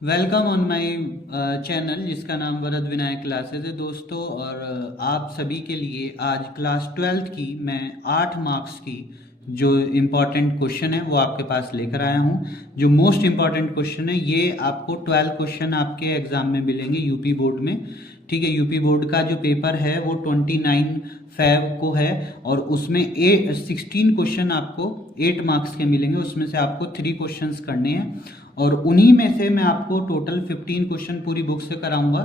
Welcome on my channel जिसका नाम Varad Vinayak classes है दोस्तों। और आप सभी के लिए आज क्लास 12th की मैं 8 मार्क्स की जो इम्पोर्टेंट क्वेश्चन है वो आपके पास लेकर आया हूँ। जो मोस्ट इम्पॉर्टेंट क्वेश्चन है ये आपको 12 क्वेश्चन आपके एग्जाम में मिलेंगे यूपी बोर्ड में। ठीक है, यूपी बोर्ड का जो पेपर है वो 29 फेब को है और उसमें 16 क्वेश्चन आपको 8 मार्क्स के मिलेंगे। उसमें से आपको 3 क्वेश्चंस करने हैं और उन्हीं में से मैं आपको टोटल 15 क्वेश्चन पूरी बुक से कराऊंगा।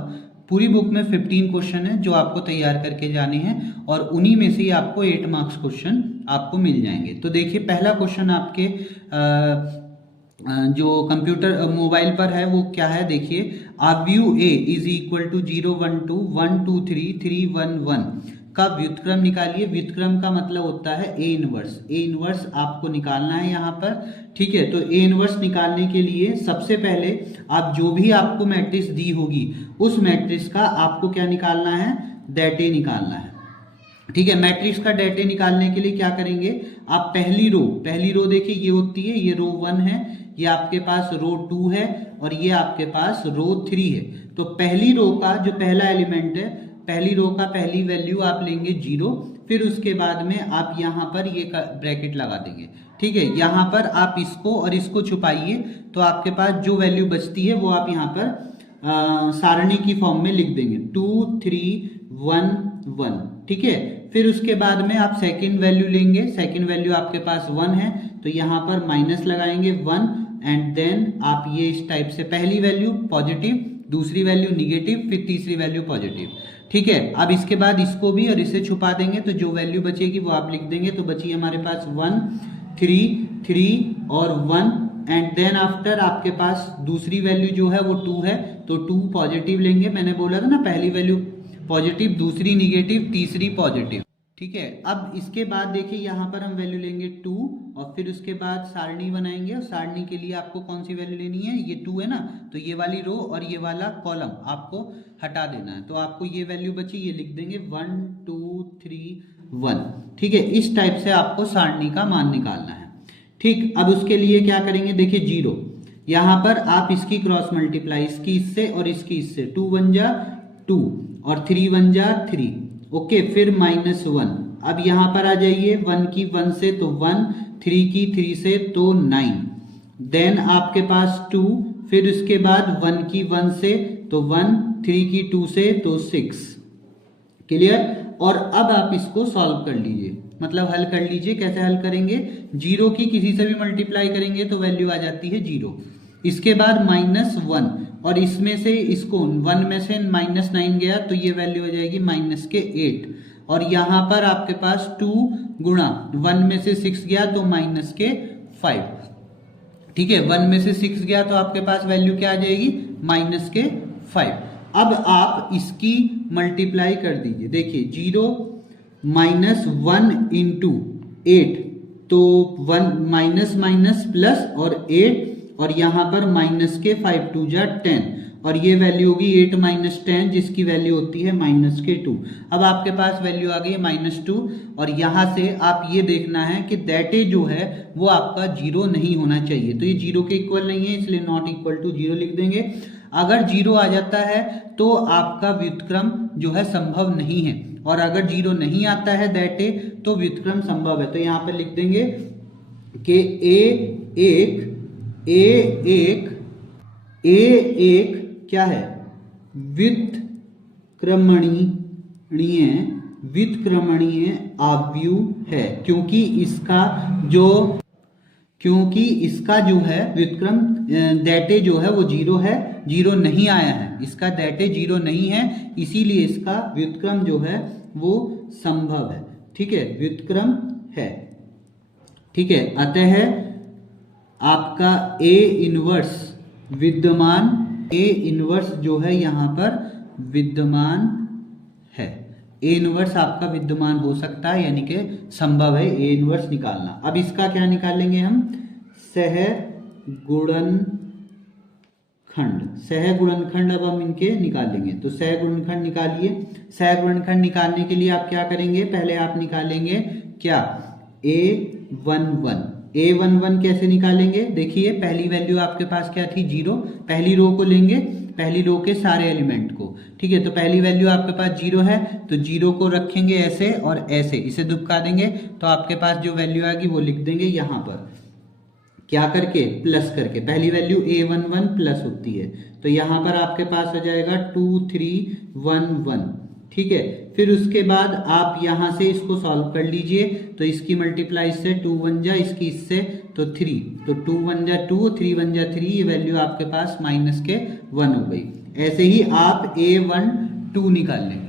पूरी बुक में 15 क्वेश्चन है जो आपको तैयार करके जाने हैं और उन्हीं में से ही आपको 8 मार्क्स क्वेश्चन आपको मिल जाएंगे। तो देखिए, पहला क्वेश्चन आपके जो कंप्यूटर मोबाइल पर है वो क्या है, देखिए। आ view A is equal to 0 1 2 1 2 3 3 1 1 का व्युत्क्रम निकालिए। व्युत्क्रम का मतलब होता है ए इनवर्स। ए इनवर्स आपको निकालना है यहाँ पर। ठीक है, तो ए इनवर्स निकालने के लिए सबसे पहले आप जो भी आपको मैट्रिक्स दी होगी उस मैट्रिक्स का आपको क्या निकालना है, डेटे निकालना है। ठीक है, मैट्रिक्स का डेटे निकालने के लिए क्या करेंगे, आप पहली रो देखिए ये होती है, ये रो 1 है, ये आपके पास रो 2 है और ये आपके पास रो 3 है। तो पहली रो का जो पहला एलिमेंट है, पहली रो का पहली वैल्यू आप लेंगे 0, फिर उसके बाद में आप यहाँ पर ये ब्रैकेट लगा देंगे। ठीक है, यहाँ पर आप इसको और इसको छुपाइए तो आपके पास जो वैल्यू बचती है वो आप यहाँ पर सारणी की फॉर्म में लिख देंगे 2 3 1 1। ठीक है, फिर उसके बाद में आप सेकंड वैल्यू लेंगे। सेकंड वैल्यू आपके पास 1 है तो यहाँ पर माइनस लगाएंगे 1 एंड देन आप ये इस टाइप से पहली वैल्यू पॉजिटिव, दूसरी वैल्यू निगेटिव, फिर तीसरी वैल्यू पॉजिटिव। ठीक है, अब इसके बाद इसको भी और इसे छुपा देंगे तो जो वैल्यू बचेगी वो आप लिख देंगे। तो बची हमारे पास 1 3 3 और 1 एंड देन आफ्टर आपके पास दूसरी वैल्यू जो है वो 2 है तो 2 पॉजिटिव लेंगे। मैंने बोला था ना, पहली वैल्यू पॉजिटिव, दूसरी निगेटिव, तीसरी पॉजिटिव। ठीक है, अब इसके बाद देखिए यहाँ पर हम वैल्यू लेंगे 2 और फिर उसके बाद सारणी बनाएंगे और सारणी के लिए आपको कौन सी वैल्यू लेनी है, ये 2 है ना, तो ये वाली रो और ये वाला कॉलम आपको हटा देना है। तो आपको ये वैल्यू बची, ये लिख देंगे 1 2 3 1। ठीक है, इस टाइप से आपको सारणी का मान निकालना है। ठीक, अब उसके लिए क्या करेंगे, देखिए 0, यहाँ पर आप इसकी क्रॉस मल्टीप्लाई, इसकी इससे और इसकी इससे, 2 1 जा 2 और 3 1 जा 3। ओके, फिर -1। अब यहां पर आ जाइए, 1 की 1 से तो 1, 3 की 3 से तो 9, देन आपके पास 2, फिर उसके बाद 1 की 1 से तो 1, 3 की 2 से तो 6। क्लियर। और अब आप इसको सॉल्व कर लीजिए, मतलब हल कर लीजिए। कैसे हल करेंगे, 0 की किसी से भी मल्टीप्लाई करेंगे तो वैल्यू आ जाती है 0। इसके बाद -1 और इसमें से इसको 1 में से -9 गया तो ये वैल्यू हो जाएगी -8 और यहाँ पर आपके पास 2 गुणा 1 में से 6 गया तो -5। ठीक है, 1 में से 6 गया तो आपके पास वैल्यू क्या आ जाएगी, -5। अब आप इसकी मल्टीप्लाई कर दीजिए। देखिए 0 -1 इंटू 8 तो 1 माइनस माइनस प्लस और 8 और यहाँ पर -5 2 जा 10 और ये वैल्यू होगी 8 - 10 जिसकी वैल्यू होती है -2। अब आपके पास वैल्यू आ गई है -2 और यहाँ से आप ये देखना है कि दैटे जो है वो आपका 0 नहीं होना चाहिए। तो ये 0 के इक्वल नहीं है, इसलिए नॉट इक्वल टू 0 लिख देंगे। अगर 0 आ जाता है तो आपका व्युत्क्रम जो है संभव नहीं है और अगर 0 नहीं आता है दैटे तो व्युत्क्रम संभव है। तो यहाँ पर लिख देंगे कि A1 क्या है, व्युत्क्रमणीय आव्यूह है, क्योंकि इसका जो है व्युत्क्रम दैटे जो है वो 0 है, 0 नहीं आया है, इसका दैटे 0 नहीं है, इसीलिए इसका व्युत्क्रम जो है वो संभव है। ठीक है, व्युत्क्रम है। ठीक है, अतः आपका A इनवर्स विद्यमान, A इनवर्स जो है यहाँ पर विद्यमान है। A इनवर्स आपका विद्यमान हो सकता है, यानी कि संभव है A इनवर्स निकालना। अब इसका क्या निकालेंगे हम, सहगुणनखंड अब हम इनके निकालेंगे। तो सहगुणनखंड निकालिए। सहगुणनखंड निकालने के लिए आप क्या करेंगे, पहले आप निकालेंगे क्या, A11 A11 कैसे निकालेंगे, देखिए पहली वैल्यू आपके पास क्या थी 0, पहली रो को लेंगे, पहली रो के सारे एलिमेंट को, ठीक है। तो पहली वैल्यू आपके पास 0 है, तो 0 को रखेंगे ऐसे और ऐसे, इसे दुबका देंगे तो आपके पास जो वैल्यू आएगी वो लिख देंगे यहाँ पर, क्या करके, प्लस करके। पहली वैल्यू A11 प्लस होती है, तो यहाँ पर आपके पास आ जाएगा 2311, ठीक है। फिर उसके बाद आप यहाँ से इसको सॉल्व कर लीजिए, तो इसकी मल्टीप्लाई इससे 2 1 जा, इसकी इससे तो 3, तो 2 1 जा 2, 3 1 जा 3, ये वैल्यू आपके पास माइनस के 1 हो गई। ऐसे ही आप A12 निकाल लेंगे,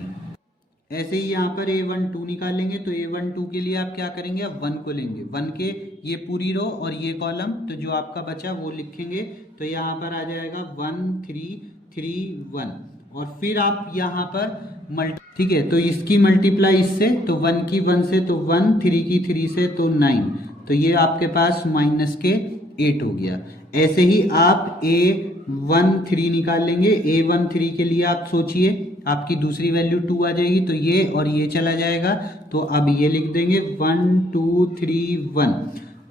ऐसे ही यहाँ पर A12 निकालेंगे, तो A12 के लिए आप क्या करेंगे, आप 1 को लेंगे, 1 के ये पूरी रो और ये कॉलम, तो जो आपका बचा वो लिखेंगे, तो यहाँ पर आ जाएगा 1 3 3 1, और फिर आप यहाँ पर ठीक है, तो इसकी मल्टीप्लाई इससे, तो 1 की 1 से तो 1, 3 की 3 से तो 9, तो ये आपके पास माइनस के 8 हो गया। ऐसे ही आप A13 निकाल लेंगे, A13 के लिए आप सोचिए, आपकी दूसरी वैल्यू 2 आ जाएगी, तो ये और ये चला जाएगा, तो अब ये लिख देंगे 1 2 3 1,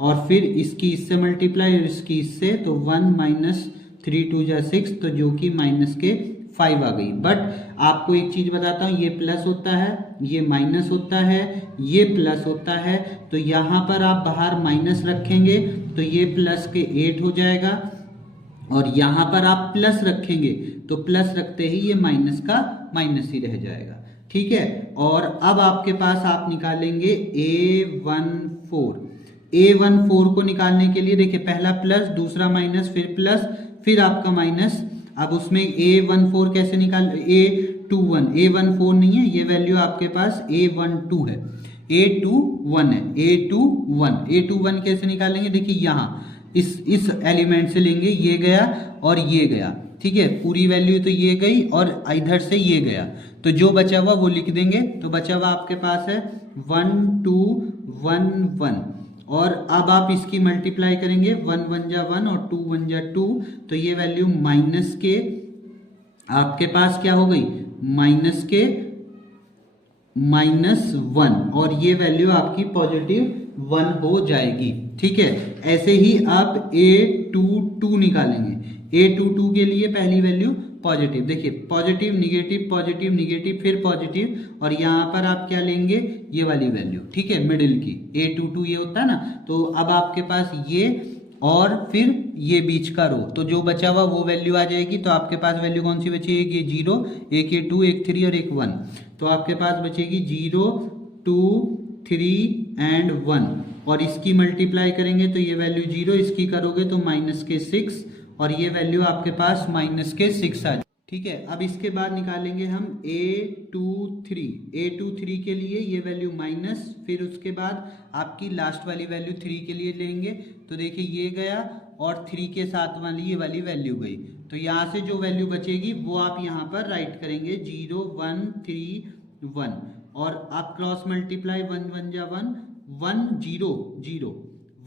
और फिर इसकी इससे मल्टीप्लाई और इसकी इससे, तो 1 माइनस 3 2 जा 6, तो जो कि माइनस के 5 आ गई। बट आपको एक चीज बताता हूँ, ये प्लस होता है, ये माइनस होता है, ये प्लस होता है, तो यहाँ पर आप बाहर माइनस रखेंगे तो ये प्लस के 8 हो जाएगा, और यहाँ पर आप प्लस रखेंगे तो प्लस रखते ही ये माइनस का माइनस ही रह जाएगा, ठीक है। और अब आपके पास आप निकालेंगे A14 को निकालने के लिए देखिए, पहला प्लस, दूसरा माइनस, फिर प्लस, फिर आपका माइनस। अब उसमें A14 कैसे निकाल, A14 नहीं है, ये वैल्यू आपके पास A12 है, A21 है, A21 कैसे निकालेंगे, देखिए यहाँ इस एलिमेंट से लेंगे, ये गया और ये गया, ठीक है, पूरी वैल्यू तो ये गई और इधर से ये गया, तो जो बचा हुआ वो लिख देंगे, तो बचा हुआ आपके पास है 1 2 1 1, और अब आप इसकी मल्टीप्लाई करेंगे, 1 1 जा 1 और 2 1 जा 2, तो ये वैल्यू माइनस के आपके पास क्या हो गई, माइनस के -1, और ये वैल्यू आपकी पॉजिटिव 1 हो जाएगी, ठीक है। ऐसे ही आप A22 निकालेंगे, A22 के लिए पहली वैल्यू पॉजिटिव, देखिए पॉजिटिव निगेटिव पॉजिटिव निगेटिव फिर पॉजिटिव, और यहाँ पर आप क्या लेंगे, ये वाली वैल्यू, ठीक है, मिडिल की A22 ये होता है ना, तो अब आपके पास ये और फिर ये बीच का रो, तो जो बचा हुआ वो वैल्यू आ जाएगी, तो आपके पास वैल्यू कौन सी बची, एक ये 0, एक ये 2, एक 3 और एक 1, तो आपके पास बचेगी 0 2 3 एंड 1, और इसकी मल्टीप्लाई करेंगे तो ये वैल्यू 0, इसकी करोगे तो माइनस के 6, और ये वैल्यू आपके पास माइनस के 6 आ जाए, ठीक है। अब इसके बाद निकालेंगे हम A23 के लिए ये वैल्यू माइनस, फिर उसके बाद आपकी लास्ट वाली वैल्यू 3 के लिए लेंगे, तो देखिए ये गया और 3 के साथ वाली ये वाली वैल्यू गई, तो यहाँ से जो वैल्यू बचेगी वो आप यहाँ पर राइट करेंगे 0 1 3 1, और आप क्रॉस मल्टीप्लाई 1 1 जा 1 1 0 0,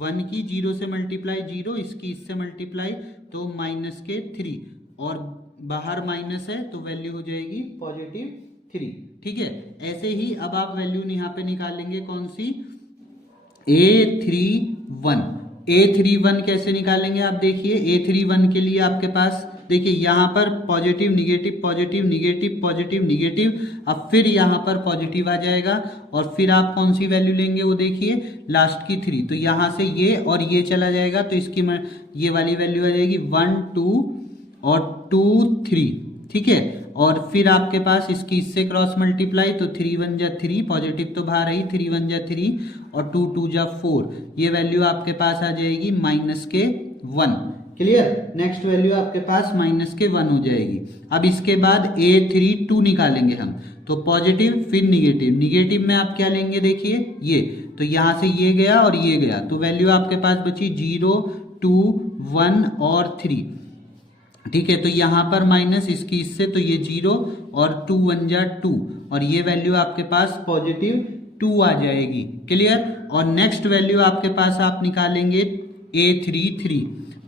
1 की 0 से मल्टीप्लाई 0, इसकी इससे मल्टीप्लाई तो माइनस के 3, और बाहर माइनस है तो वैल्यू हो जाएगी पॉजिटिव 3, ठीक है। ऐसे ही अब आप वैल्यू यहाँ पे निकालेंगे कौन सी, A31 कैसे निकालेंगे, आप देखिए A31 के लिए आपके पास देखिए यहाँ पर positive negative positive negative positive negative, अब फिर यहाँ पर पॉजिटिव आ जाएगा, और फिर आप कौन सी वैल्यू लेंगे वो देखिए लास्ट की 3, तो यहाँ से ये और ये चला जाएगा, तो इसकी ये वाली वैल्यू आ जाएगी 1 2 और 2 3, ठीक है। और फिर आपके पास इसकी इससे क्रॉस मल्टीप्लाई, तो 3 1 जा 3, पॉजिटिव तो बाहर आई, 3 1 जा 3 और 2 2 जा 4, ये वैल्यू आपके पास आ जाएगी माइनस के 1, क्लियर। नेक्स्ट वैल्यू आपके पास माइनस के 1 हो जाएगी। अब इसके बाद A32 निकालेंगे हम, तो पॉजिटिव फिर निगेटिव, निगेटिव में आप क्या लेंगे देखिए ये, तो यहाँ से ये गया और ये गया, तो वैल्यू आपके पास बची 0 2 1 और 3, ठीक है। तो यहाँ पर माइनस, इसकी इससे तो ये 0 और 2 1 जा 2, और ये वैल्यू आपके पास पॉजिटिव 2 आ जाएगी, क्लियर। और नेक्स्ट वैल्यू आपके पास आप निकालेंगे A33,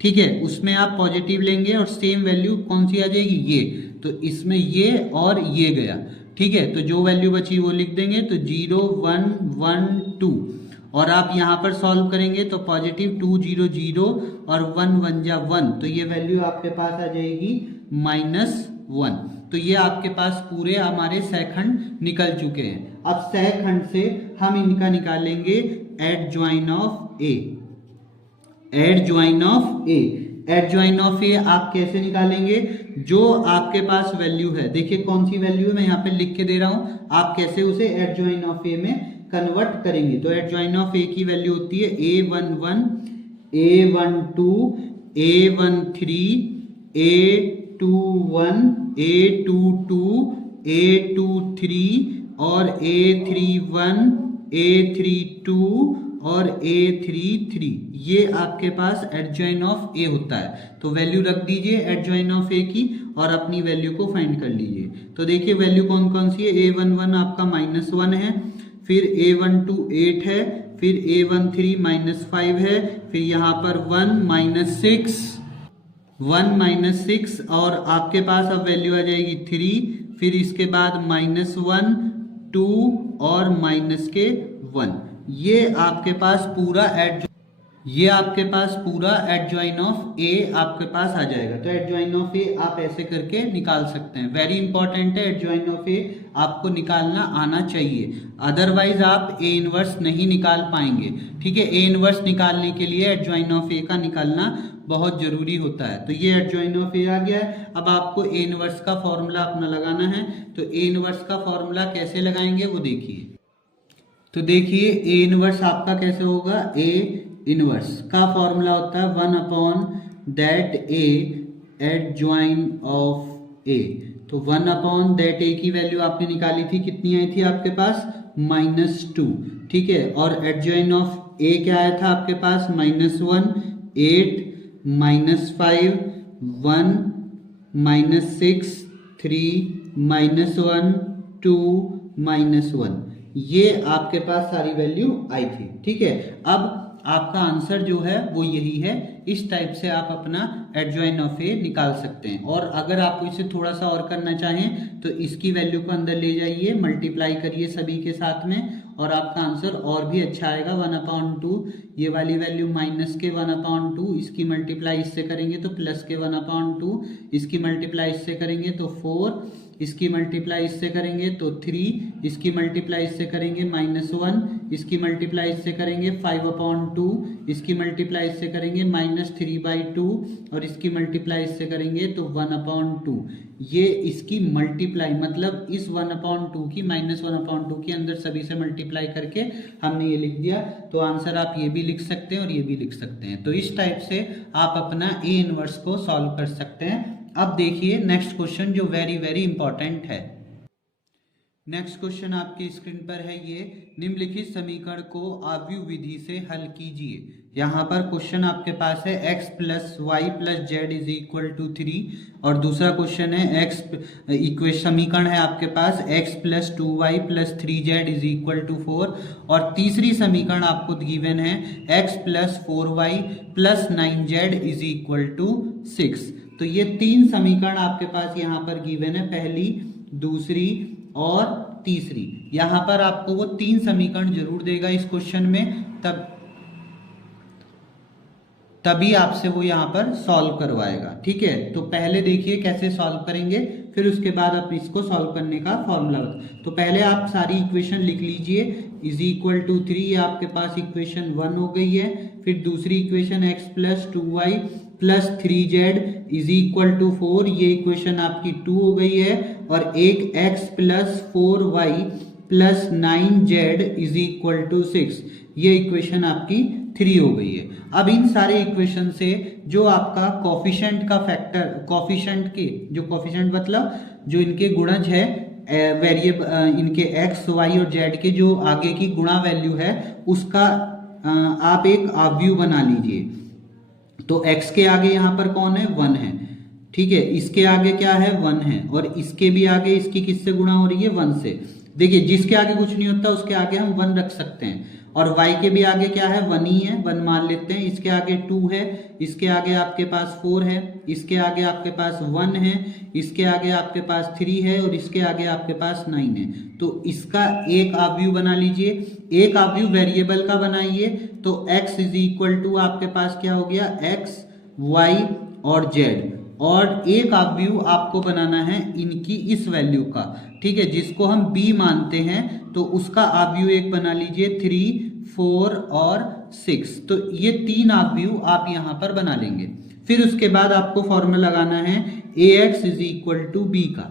ठीक है, उसमें आप पॉजिटिव लेंगे और सेम वैल्यू कौन सी आ जाएगी, ये, तो इसमें ये और ये गया, ठीक है। तो जो वैल्यू बची वो लिख देंगे, तो 0 1 1 2, और आप यहाँ पर सॉल्व करेंगे तो पॉजिटिव 2 0 0 और 1 1 जा 1, तो ये वैल्यू आपके पास आ जाएगी -1। तो ये आपके पास पूरे हमारे सहखंड निकल चुके हैं। अब सहखंड से हम इनका निकालेंगे adjoint of A. Adjoint of A, adjoint of A आप कैसे निकालेंगे? जो आपके पास वैल्यू है, देखिए कौन सी वैल्यू है मैं यहाँ पे लिख के दे रहा हूं, आप कैसे उसे एडजॉइन ऑफ ए में कन्वर्ट करेंगे। तो एडजॉइन ऑफ ए की वैल्यू होती है A11 A12 A13 A21 A22 A23 और A31 A32 और A33, ये आपके पास एडजॉइन ऑफ ए होता है। तो वैल्यू रख दीजिए एडजॉइन ऑफ ए की और अपनी वैल्यू को फाइंड कर लीजिए। तो देखिए वैल्यू कौन कौन सी है, A11 आपका -1 है, फिर A12 8 है, फिर A13 -5 है, फिर यहाँ पर 1 -6 और आपके पास अब वैल्यू आ जाएगी 3, फिर इसके बाद -1 2 और -1। ये आपके पास पूरा एडजॉइन ऑफ ए आपके पास आ जाएगा। तो एडजॉइन ऑफ ए आप ऐसे करके निकाल सकते हैं। वेरी इंपॉर्टेंट है, एडजॉइन ऑफ ए आपको निकालना आना चाहिए, अदरवाइज आप ए इनवर्स नहीं निकाल पाएंगे। ठीक है, ए इनवर्स निकालने के लिए एडजॉइन ऑफ ए का निकालना बहुत जरूरी होता है। तो ये एडजॉइन ऑफ ए आ गया है। अब आपको ए इनवर्स का फॉर्मूला अपना लगाना है। तो ए इनवर्स का फॉर्मूला कैसे लगाएंगे वो देखिए। तो देखिए ए इनवर्स आपका कैसे होगा, ए इनवर्स का फॉर्मूला होता है 1/that A एडजॉइन ऑफ ए। तो 1/that A की वैल्यू आपने निकाली थी, कितनी आई थी आपके पास, -2। ठीक है, और एडजॉइन ऑफ ए क्या आया था आपके पास, -1 8 -5 1 -6 3 -1 2 -1, ये आपके पास सारी वैल्यू आई थी। ठीक है, अब आपका आंसर जो है वो यही है। इस टाइप से आप अपना एडजॉइन ऑफ ए निकाल सकते हैं। और अगर आप इसे थोड़ा सा और करना चाहें तो इसकी वैल्यू को अंदर ले जाइए, मल्टीप्लाई करिए सभी के साथ में और आपका आंसर और भी अच्छा आएगा। 1/2 ये वाली वैल्यू -1/2, इसकी मल्टीप्लाई इससे करेंगे तो +1/2, इसकी मल्टीप्लाई इससे करेंगे तो 4, इसकी मल्टीप्लाई इससे करेंगे तो 3, इसकी मल्टीप्लाई इससे करेंगे -1, इसकी मल्टीप्लाई इससे करेंगे 5/2, इसकी मल्टीप्लाई इससे करेंगे -3/2 और इसकी मल्टीप्लाई इससे करेंगे तो 1/2। ये इसकी मल्टीप्लाई मतलब इस 1/2 की -1/2 के अंदर सभी से मल्टीप्लाई करके हमने ये लिख दिया। तो आंसर आप ये भी लिख सकते हैं और ये भी लिख सकते हैं। तो इस टाइप से आप अपना ए इनवर्स को सॉल्व कर सकते हैं। अब देखिए नेक्स्ट क्वेश्चन जो वेरी वेरी इंपॉर्टेंट है। नेक्स्ट क्वेश्चन आपकी स्क्रीन पर है, ये निम्नलिखित समीकरण को आव्यूह विधि से हल कीजिए। यहाँ पर क्वेश्चन आपके पास है x + y + z = 3 और दूसरा क्वेश्चन है समीकरण है आपके पास x + 2y + 3z = 4 और तीसरी समीकरण आपको गिवन है x + 4y + 9z = 6। तो ये तीन समीकरण आपके पास यहाँ पर गिवन है, पहली, दूसरी और तीसरी। यहाँ पर आपको वो तीन समीकरण जरूर देगा इस क्वेश्चन में, तभी आपसे वो यहाँ पर सॉल्व करवाएगा। ठीक है, तो पहले देखिए कैसे सॉल्व करेंगे, फिर उसके बाद आप इसको सॉल्व करने का फॉर्मूला। तो पहले आप सारी इक्वेशन लिख लीजिए, = 3 ये आपके पास इक्वेशन 1 हो गई है। फिर दूसरी इक्वेशन x + 2y + 3z = 4, ये इक्वेशन आपकी 2 हो गई है। और एक x + 4y + 9z = 6, ये इक्वेशन आपकी 3 हो गई है। अब इन सारे इक्वेशन से जो आपका कोफिशिएंट का फैक्टर, कोफिशिएंट मतलब जो इनके गुणज है वेरिएबल, इनके x y और z के जो आगे की गुणा वैल्यू है उसका आप एक आव्यूह बना लीजिए। तो x के आगे यहाँ पर कौन है, 1 है। ठीक है, इसके आगे क्या है, 1 है और इसके भी आगे इसकी किससे गुणा हो रही है, 1 से। देखिए जिसके आगे कुछ नहीं होता उसके आगे हम 1 रख सकते हैं और y के भी आगे क्या है, 1 ही है, 1 मान लेते हैं। इसके आगे 2 है, इसके आगे आपके पास 4 है, इसके आगे आपके पास 1 है, इसके आगे आपके पास 3 है और इसके आगे आपके पास 9 है। तो इसका एक अवयव बना लीजिए, एक अवयव वेरिएबल का बनाइए। तो x इज इक्वल टू आपके पास क्या हो गया, x y और z, और एक अवयव आपको बनाना है इनकी इस वैल्यू का, ठीक है, जिसको हम b मानते हैं। तो उसका अवयव एक बना लीजिए 3, 4 और 6। तो ये 3 अवयव आप यहाँ पर बना लेंगे। फिर उसके बाद आपको फॉर्मूला लगाना है ax is equal to b का,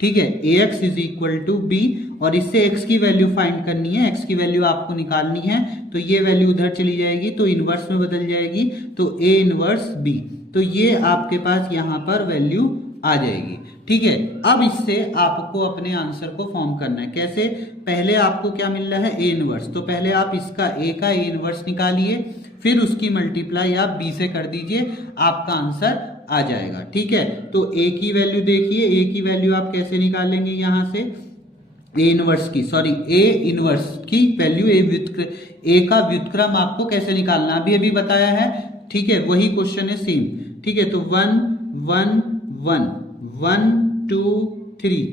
ठीक है, ax is equal to b, और इससे x की वैल्यू फाइंड करनी है, x की वैल्यू आपको निकालनी है। तो ये वैल्यू उधर चली जाएगी तो इनवर्स में बदल जाएगी, तो a इनवर्स b, तो ये आपके पास यहाँ पर वैल्यू आ जाएगी, ठीक है। अब इससे आपको अपने आंसर को फॉर्म करना है। कैसे, पहले आपको क्या मिल रहा है, a इनवर्स, तो पहले आप इसका a का a इनवर्स निकालिए, फिर उसकी मल्टीप्लाई आप b से कर दीजिए, आपका आंसर आ जाएगा, ठीक है। तो a की वैल्यू देखिए, a की वैल्यू आप कैसे निकालेंगे, यहाँ से a इनवर्स की वैल्यू, a का व्युत्क्रम आपको कैसे निकालना अभी अभी बताया है, ठीक है, वही क्वेश्चन है सेम, ठीक है। तो 1 1 1 1 2 3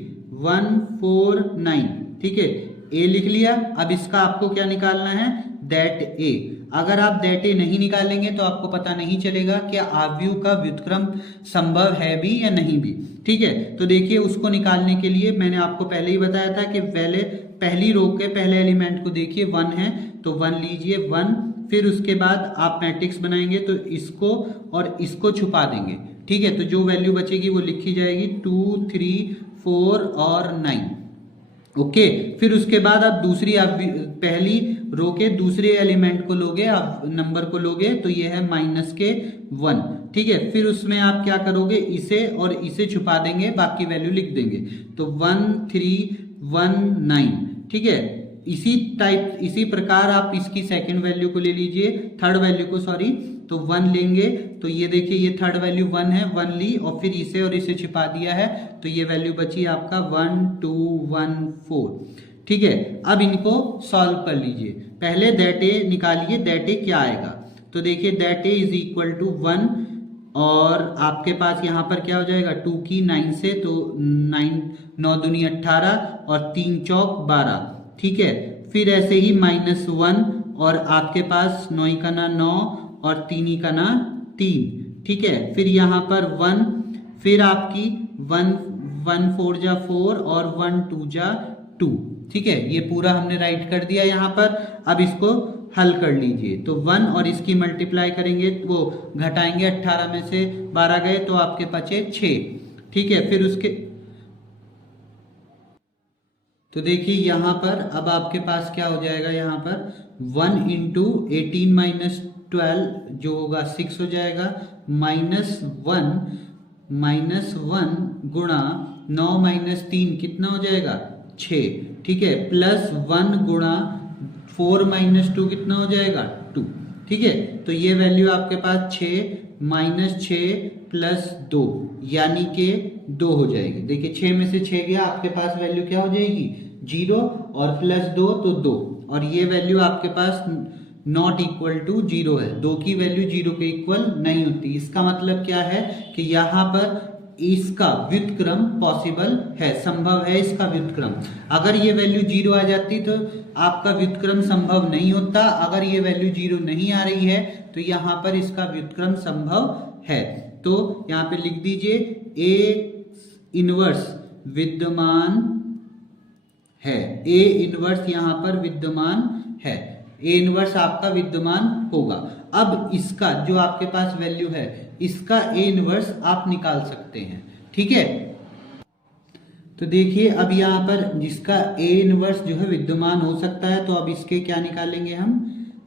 1 4 9, ठीक है, a लिख लिया। अब इसका आपको क्या निकालना है, दैट a। अगर आप दैट ए नहीं निकालेंगे तो आपको पता नहीं चलेगा कि अवयव का व्युत्क्रम संभव है भी या नहीं भी, ठीक है। तो देखिए, उसको निकालने के लिए मैंने आपको पहले ही बताया था कि पहले पहली रो के पहले एलिमेंट को देखिए, 1 है तो 1 लीजिए, 1, फिर उसके बाद आप मैट्रिक्स बनाएंगे तो इसको और इसको छुपा देंगे, ठीक है। तो जो वैल्यू बचेगी वो लिखी जाएगी 2 3 4 और 9, ओके। फिर उसके बाद आप पहली रो के दूसरे एलिमेंट को लोगे, आप नंबर को लोगे, तो ये है -1, ठीक है। फिर उसमें आप क्या करोगे, इसे और इसे छुपा देंगे, बाकी वैल्यू लिख देंगे। तो 1 3 1 9, ठीक है। इसी प्रकार आप इसकी सेकंड वैल्यू को ले लीजिए, थर्ड वैल्यू को, सॉरी, तो 1 लेंगे। तो ये देखिए, ये थर्ड वैल्यू 1 है, 1 ली और फिर इसे और इसे छिपा दिया है, तो ये वैल्यू बची आपका 1 2 1 4, ठीक है। अब इनको सॉल्व कर लीजिए, पहले दैट ए निकालिए, दैट ए क्या आएगा। तो देखिए, that a is equal to 1, और आपके पास यहाँ पर क्या हो जाएगा, 2 की 9 से, तो 9 दूनी 18 और 3 चौक 12, ठीक है। फिर ऐसे ही -1, और आपके पास 9 का ना 9 और 3 का ना 3, ठीक है। फिर यहाँ पर 1, फिर आपकी 1 4 जा 4 और 1 2 जा 2, ठीक है। ये पूरा हमने राइट कर दिया यहाँ पर। अब इसको हल कर लीजिए, तो 1 और इसकी मल्टीप्लाई करेंगे, वो घटाएंगे, 18 में से 12 गए तो आपके बचे 6, ठीक है। फिर उसके, तो देखिए यहाँ पर अब आपके पास क्या हो जाएगा, यहाँ पर 1 × 18 - 12 जो होगा 6 हो जाएगा, -1 गुणा 9 - 3 कितना हो जाएगा, 6, ठीक है, +1 गुणा 4 - 2 कितना हो जाएगा, 2, ठीक है। तो ये वैल्यू आपके पास 6 - 6 + 2 यानी कि 2 हो जाएगी। देखिए, 6 में से 6 गया, आपके पास वैल्यू क्या हो जाएगी, 0, और +2 तो 2, और ये वैल्यू आपके पास नॉट इक्वल टू 0 है, 2 की वैल्यू 0 के इक्वल नहीं होती। इसका मतलब क्या है कि यहाँ पर इसका व्युत्क्रम पॉसिबल है, संभव है इसका व्युत्क्रम। अगर ये वैल्यू 0 आ जाती तो आपका व्युत्क्रम संभव नहीं होता। अगर ये वैल्यू 0 नहीं आ रही है तो यहाँ पर इसका व्युत्क्रम संभव है। तो यहाँ पे लिख दीजिए, A इनवर्स विद्यमान है, A इनवर्स यहाँ पर विद्यमान है, A इनवर्स आपका विद्यमान होगा। अब इसका जो आपके पास वैल्यू है, इसका A इनवर्स आप निकाल सकते हैं, ठीक है। तो देखिए, अब यहाँ पर जिसका A इनवर्स जो है विद्यमान हो सकता है, तो अब इसके क्या निकालेंगे हम,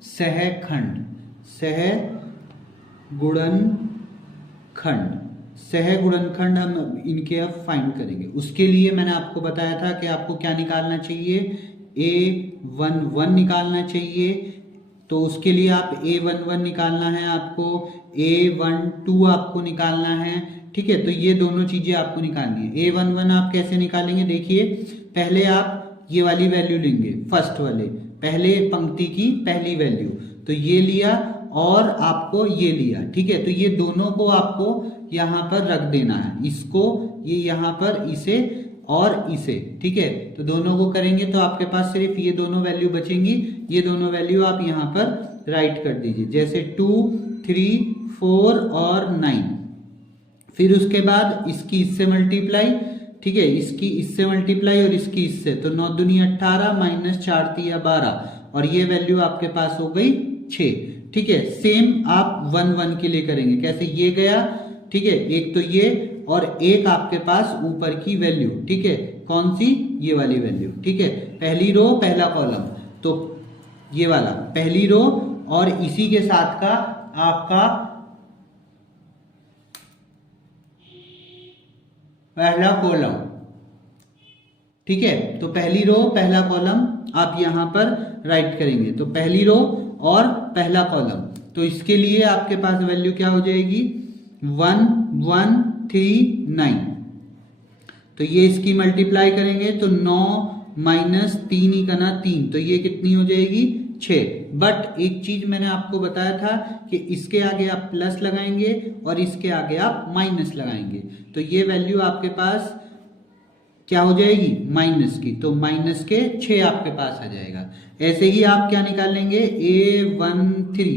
सहगुणनखंड, सहगुणनखंड हम इनके अब फाइंड करेंगे। उसके लिए मैंने आपको बताया था कि आपको क्या निकालना चाहिए, A11 निकालना चाहिए। तो उसके लिए आप A11 निकालना है, आपको A12 आपको निकालना है, ठीक है। तो ये दोनों चीजें आपको निकालनी है। A11 आप कैसे निकालेंगे, देखिए, पहले आप ये वाली वैल्यू लेंगे, फर्स्ट वाले पहले पंक्ति की पहली वैल्यू, तो ये लिया और आपको ये लिया, ठीक है। तो ये दोनों को आपको यहाँ पर रख देना है, इसको ये यहाँ पर, इसे और इसे, ठीक है। तो दोनों को करेंगे तो आपके पास सिर्फ ये दोनों वैल्यू बचेंगी। ये दोनों वैल्यू आप यहाँ पर राइट कर दीजिए, जैसे 2, 3, 4 और 9। फिर उसके बाद इसकी इससे मल्टीप्लाई, ठीक है, इसकी इससे मल्टीप्लाई और इसकी इससे, तो 9 दूनी 18 माइनस 4 तिया 12 और ये वैल्यू आपके पास हो गई 6, ठीक है। सेम आप 1 1 के लिए करेंगे, कैसे, ये गया, ठीक है, एक तो ये और एक आपके पास ऊपर की वैल्यू, ठीक है, कौन सी, ये वाली वैल्यू, ठीक है। पहली रो पहला कॉलम, तो ये वाला पहली रो और इसी के साथ का आपका पहला कॉलम, ठीक है। तो पहली रो पहला कॉलम आप यहां पर राइट करेंगे, तो पहली रो और पहला कॉलम, तो इसके लिए आपके पास वैल्यू क्या हो जाएगी, 1 1 3 9। तो ये इसकी मल्टीप्लाई करेंगे तो 9 माइनस 3 ही करना 3, तो ये कितनी हो जाएगी, 6। बट एक चीज मैंने आपको बताया था कि इसके आगे आप प्लस लगाएंगे और इसके आगे आप माइनस लगाएंगे, तो ये वैल्यू आपके पास क्या हो जाएगी, माइनस की, तो माइनस के 6 आपके पास आ जाएगा। ऐसे ही आप क्या निकाल लेंगे, A13,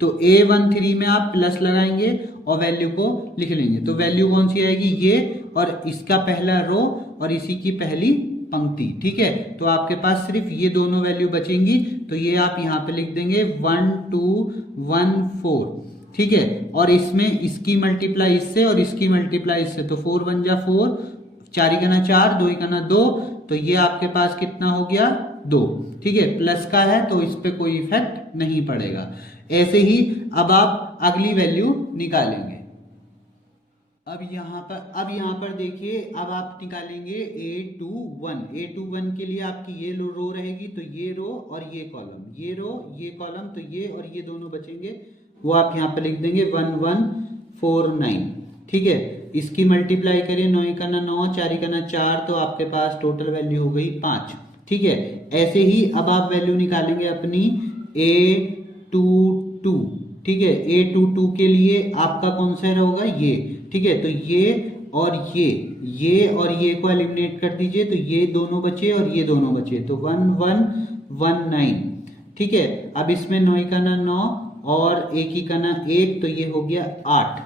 तो A13 में आप प्लस लगाएंगे और वैल्यू को लिख लेंगे, तो वैल्यू कौन सी आएगी, ये और इसका पहला रो और इसी की पहली पंक्ति, ठीक है। तो आपके पास सिर्फ ये दोनों वैल्यू बचेंगी, तो ये आप यहाँ पे लिख देंगे 1 2 1 4, ठीक है। और इसमें इसकी मल्टीप्लाई इससे और इसकी मल्टीप्लाई इससे, तो 4 1 जा 4, 4 ही करना 4, 2 ही करना 2, तो ये आपके पास कितना हो गया, 2, ठीक है। प्लस का है तो इस पे कोई इफेक्ट नहीं पड़ेगा। ऐसे ही अब आप अगली वैल्यू निकालेंगे। अब यहाँ पर देखिए, अब आप निकालेंगे A21 के लिए आपकी ये रो रहेगी, तो ये रो और ये कॉलम, ये रो ये कॉलम, तो ये और ये दोनों बचेंगे, वो आप यहाँ पर लिख देंगे 1 1 4 9, ठीक है। इसकी मल्टीप्लाई करिए, 9 का ना 9, 4 का ना 4, तो आपके पास टोटल वैल्यू हो गई 5, ठीक है। ऐसे ही अब आप वैल्यू निकालेंगे अपनी A22, ठीक है। A22 के लिए आपका कौन सा होगा, ये, ठीक है। तो ये और ये और ये को एलिमिनेट कर दीजिए, तो ये दोनों बचे और ये दोनों बचे, तो 1 1 1 9, ठीक है। अब इसमें 9 का ना 9 और 1 ही का ना 1, तो ये हो गया 8,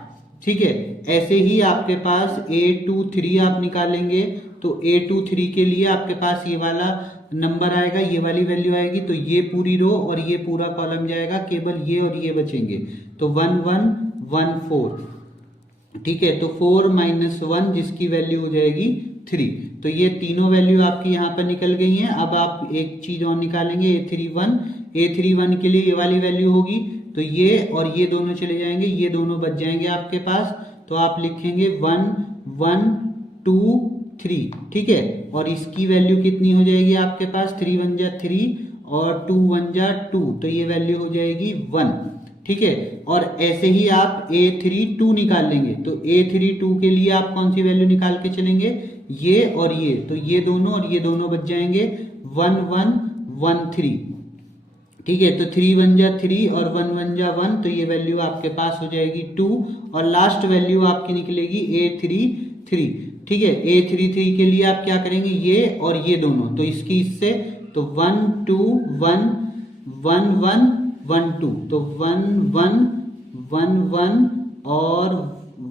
ठीक है। ऐसे ही आपके पास A23 आप निकालेंगे, तो A23 के लिए आपके पास ये वाला नंबर आएगा, ये वाली वैल्यू आएगी, तो ये पूरी रो और ये पूरा कॉलम जाएगा, केवल ये और ये बचेंगे, तो 1 1 1 4, ठीक है। तो 4 माइनस 1 जिसकी वैल्यू हो जाएगी 3, तो ये तीनों वैल्यू आपकी यहाँ पर निकल गई हैं। अब आप एक चीज और निकालेंगे, A31 के लिए ये वाली वैल्यू होगी, तो ये और ये दोनों चले जाएंगे, ये दोनों बच जाएंगे आपके पास, तो आप लिखेंगे 1 1 2 3, ठीक है। और इसकी वैल्यू कितनी हो जाएगी आपके पास, 3 1 जा 3 और 2 1 जा 2, तो ये वैल्यू हो जाएगी 1, ठीक है। और ऐसे ही आप A32 निकाल लेंगे, तो A32 के लिए आप कौन सी वैल्यू निकाल के चलेंगे, ये और ये, तो ये दोनों और ये दोनों बच जाएंगे 1 1 1 3, ठीक है। तो 3 1 जा 3 और 1 1 जा 1, तो ये वैल्यू आपके पास हो जाएगी 2 और लास्ट वैल्यू आपकी निकलेगी A33, ठीक है। A33 के लिए आप क्या करेंगे, ये और ये दोनों, तो इसकी इससे, तो 1 2 1 1 1 1 2, तो 1 1 1 1 और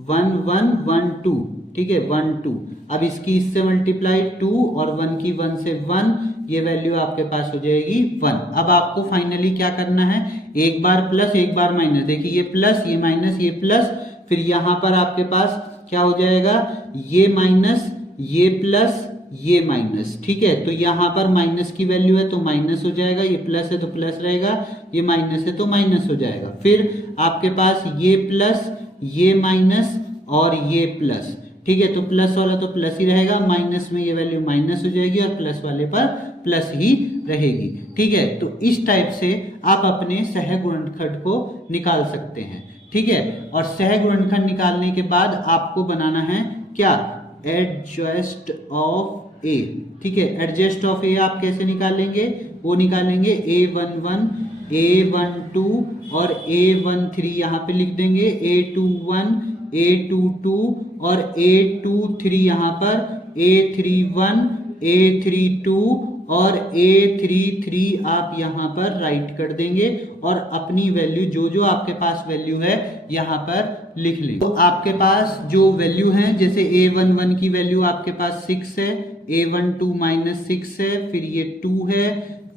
1 1 1 2, ठीक है, 1 2। अब इसकी इससे मल्टीप्लाई 2 और 1 की 1 से 1, ये वैल्यू आपके पास हो जाएगी 1। अब आपको फाइनली क्या करना है, एक बार प्लस एक बार माइनस, देखिए ये प्लस ये माइनस ये प्लस, फिर यहाँ पर आपके पास क्या हो जाएगा, ये माइनस ये प्लस ये माइनस, ठीक है। तो यहाँ पर माइनस की वैल्यू है तो माइनस हो जाएगा, ये प्लस है तो प्लस रहेगा, ये माइनस है तो माइनस हो जाएगा। फिर आपके पास ये प्लस ये माइनस और ये प्लस, ठीक है। तो प्लस वाला तो प्लस ही रहेगा, माइनस में ये वैल्यू माइनस हो जाएगी और प्लस वाले पर प्लस ही रहेगी, ठीक है। तो इस टाइप से आप अपने सहगुणनखंड को निकाल सकते हैं, ठीक है। और सहगुणनखंड निकालने के बाद आपको बनाना है क्या, एडजस्ट ऑफ ए, ठीक है। एडजस्ट ऑफ ए आप कैसे निकालेंगे, वो निकालेंगे A11, A12 और A13 यहाँ पे लिख देंगे, A21, A22 और A23 यहाँ पर, A31, A32 और A33 आप यहाँ पर राइट कर देंगे और अपनी वैल्यू जो आपके पास वैल्यू है यहाँ पर लिख लेंगे। तो आपके पास जो वैल्यू है, जैसे A11 की वैल्यू आपके पास 6 है, A12 माइनस 6 है, फिर ये 2 है,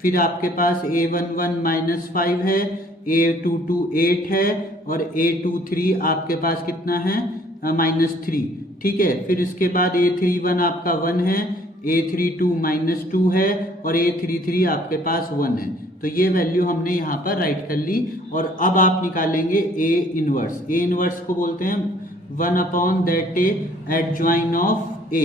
फिर आपके पास A11 माइनस 5 है, A22 8 है और A23 आपके पास कितना है, -3, ठीक है। फिर इसके बाद A31 आपका 1 है, A32 -2 है और A33 आपके पास 1 है। तो ये वैल्यू हमने यहाँ पर राइट कर ली और अब आप निकालेंगे A इनवर्स। A इनवर्स को बोलते हैं 1/that A adjoin of A।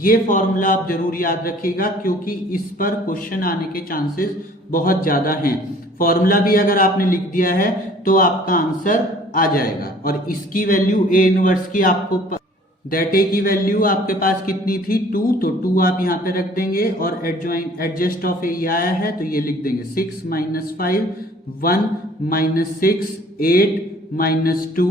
ये फॉर्मूला आप जरूर याद रखिएगा क्योंकि इस पर क्वेश्चन आने के चांसेस बहुत ज्यादा हैं। फॉर्मूला भी अगर आपने लिख दिया है तो आपका आंसर आ जाएगा। और इसकी वैल्यू A इनवर्स की आपको दैट ए की वैल्यू आपके पास कितनी थी, 2, तो 2 आप यहाँ पे रख देंगे और एडजस्ट ऑफ ए ये आया है तो ये लिख देंगे 6 - 5 1 - 6 8 - 2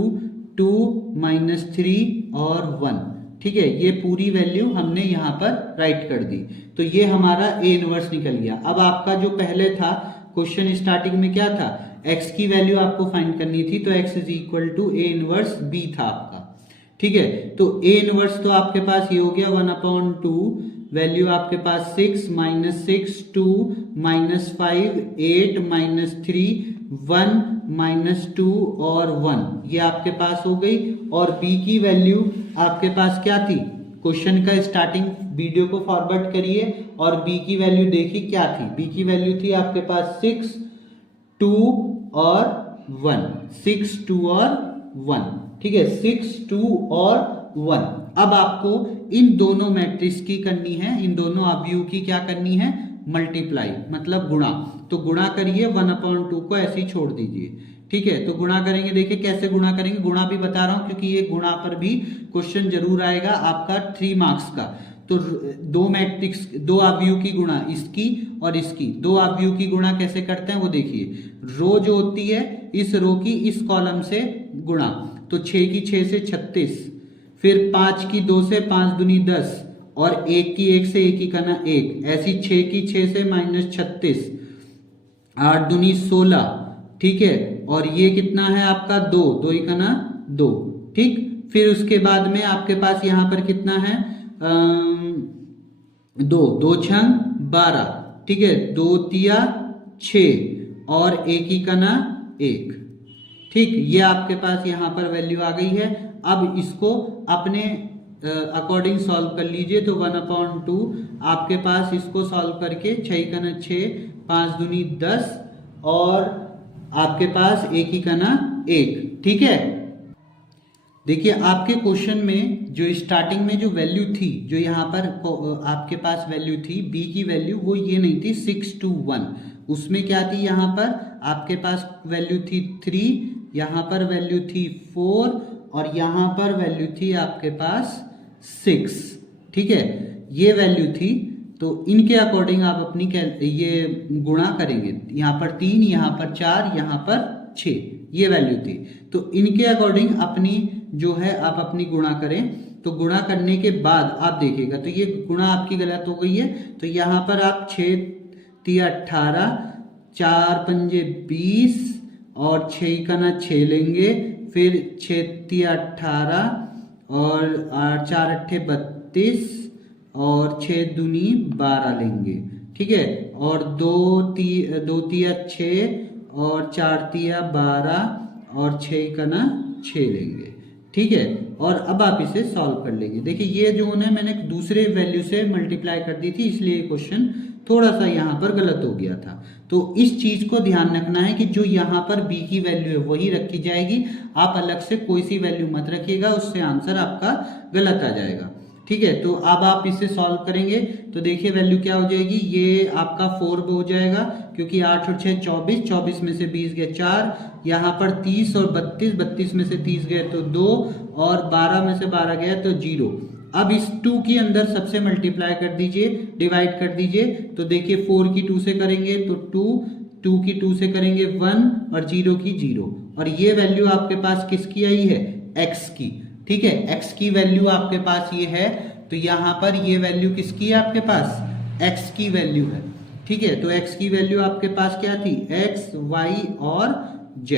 2 - 3 और 1, ठीक है। ये पूरी वैल्यू हमने यहाँ पर राइट कर दी। तो ये हमारा ए इनवर्स निकल गया। अब आपका जो पहले था क्वेश्चन स्टार्टिंग में क्या था, x की वैल्यू आपको फाइंड करनी थी, तो x = ए इनवर्स b था आपका, ठीक है। तो ए इनवर्स तो आपके पास ये हो गया 1/2, वैल्यू आपके पास 6 - 6 2 - 5 8 - 3 1 - 2 और 1, ये आपके पास हो गई। और b की वैल्यू आपके पास क्या थी, क्वेश्चन का स्टार्टिंग वीडियो को फॉरवर्ड करिए और b की वैल्यू देखिए क्या थी। b की वैल्यू थी आपके पास 6 2 और 1, 6 2 और 1, ठीक है, 6 2 और 1। अब आपको इन दोनों मैट्रिक्स की करनी है, इन दोनों अवयव की क्या करनी है, मल्टीप्लाई मतलब गुणा। तो गुणा करिए, 1/2 को ऐसे ही छोड़ दीजिए, ठीक है। तो गुणा करेंगे, देखिए कैसे गुणा करेंगे, गुणा भी बता रहा हूं क्योंकि ये गुणा पर भी क्वेश्चन जरूर आएगा आपका 3 मार्क्स का। तो दो मैट्रिक्स, दो अवयव की गुणा, इसकी और इसकी, दो अवयव की गुणा कैसे करते हैं वो देखिए। रो जो होती है इस रो की इस कॉलम से गुणा, तो 6 की 6 से 36, फिर 5 की 2 से 5 दूनी 10 और 1 की 1 से 1 की कना 1, ऐसी 6 की 6 से -36, 8 दूनी 16, ठीक है। और ये कितना है आपका 2, 2 × 2, ठीक। फिर उसके बाद में आपके पास यहाँ पर कितना है, 2 2 × 12, ठीक है, 2 तिया 6 और 1 की कना 1, ठीक। ये आपके पास यहाँ पर वैल्यू आ गई है। अब इसको अपने अकॉर्डिंग सॉल्व कर लीजिए। तो 1/2 आपके पास इसको सॉल्व करके 6 × 6 5 दूनी 10 और आपके पास 1 की कना 1, ठीक है। देखिए आपके क्वेश्चन में जो स्टार्टिंग में जो वैल्यू थी, जो यहाँ पर आपके पास वैल्यू थी b की वैल्यू, वो ये नहीं थी 6 2 1, उसमें क्या थी, यहाँ पर आपके पास वैल्यू थी 3, यहाँ पर वैल्यू थी 4 और यहाँ पर वैल्यू थी आपके पास 6, ठीक है, ये वैल्यू थी। तो इनके अकॉर्डिंग आप अपनी ये गुणा करेंगे, यहाँ पर 3, यहाँ पर 4, यहाँ पर 6, ये वैल्यू थी। तो इनके अकॉर्डिंग अपनी जो है आप अपनी गुणा करें। तो गुणा करने के बाद आप देखिएगा तो ये गुणा आपकी गलत हो गई है। तो यहाँ पर आप 6 तिया 18, 4 पंजे 20 और 6 कना 6 लेंगे, फिर 6 तिया 18 और 4 अट्ठे 32 और 6 दूनी 12 लेंगे, ठीक है। और 2 तिया 6 और 4 तिया 12 और 6 कना 6 लेंगे, ठीक है। और अब आप इसे सॉल्व कर लेंगे। देखिए ये जो है मैंने दूसरे वैल्यू से मल्टीप्लाई कर दी थी, इसलिए क्वेश्चन थोड़ा सा यहाँ पर गलत हो गया था। तो इस चीज को ध्यान रखना है कि जो यहाँ पर b की वैल्यू है वही रखी जाएगी, आप अलग से कोई सी वैल्यू मत रखिएगा, उससे आंसर आपका गलत आ जाएगा, ठीक है। तो अब आप इसे सॉल्व करेंगे तो देखिए वैल्यू क्या हो जाएगी, ये आपका 4 हो जाएगा, क्योंकि 8 और 6 24, 24 में से 20 गए 4, यहाँ पर 30 और 32, 32 में से 30 गए तो 2, और 12 में से 12 गया तो 0। अब इस 2 के अंदर सबसे मल्टीप्लाई कर दीजिए, डिवाइड कर दीजिए। तो देखिए 4 की 2 से करेंगे तो 2 की 2 से करेंगे 1 और 0 की 0, और ये वैल्यू आपके पास किसकी आई है, x की। ठीक है, x की वैल्यू आपके पास ये है, तो यहाँ पर ये वैल्यू किसकी है आपके पास, x की वैल्यू है। ठीक है, तो x की वैल्यू आपके पास क्या थी, x, y और z।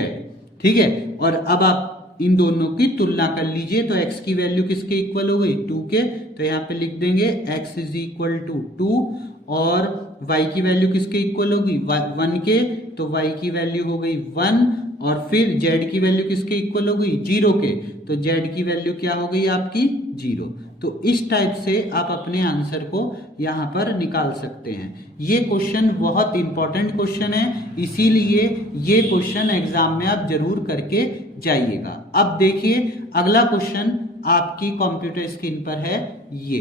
ठीक है, और अब आप इन दोनों की तुलना कर लीजिए, तो x की वैल्यू किसके इक्वल हो गई, 2 के, तो यहाँ पे लिख देंगे x इज इक्वल टू 2, और y की वैल्यू किसके इक्वल होगी, 1 के, तो y की वैल्यू हो गई 1, और फिर z की वैल्यू किसके इक्वल हो गई, 0 के, तो z की वैल्यू क्या हो गई आपकी, 0। तो इस टाइप से आप अपने आंसर को यहाँ पर निकाल सकते हैं। ये क्वेश्चन बहुत इंपॉर्टेंट क्वेश्चन है, इसीलिए ये क्वेश्चन एग्जाम में आप जरूर करके जाइएगा। अब देखिए अगला क्वेश्चन आपकी कंप्यूटर स्क्रीन पर है। ये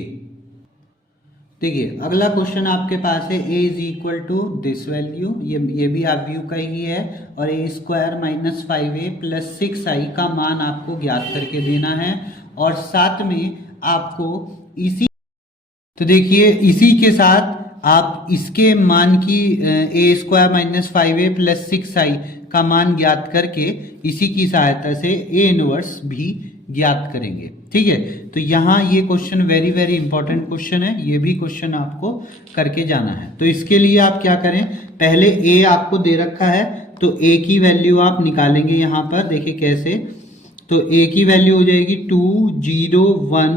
देखिए अगला क्वेश्चन आपके पास है, a is equal to this value, ये भी आप व्यू का ही है, और a square minus 5a plus 6i का मान आपको ज्ञात करके देना है, और साथ में आपको इसी, तो देखिए इसी के साथ आप इसके मान की a square minus 5a plus 6i का मान ज्ञात करके इसी की सहायता से a इनवर्स भी ज्ञात करेंगे। ठीक है, तो यहाँ ये question very very important question है, ये भी क्वेश्चन आपको करके जाना है। तो इसके लिए आप क्या करें, पहले a आपको दे रखा है, तो a की वैल्यू आप निकालेंगे यहाँ पर, देखिए कैसे, तो a की वैल्यू हो जाएगी 2 0 1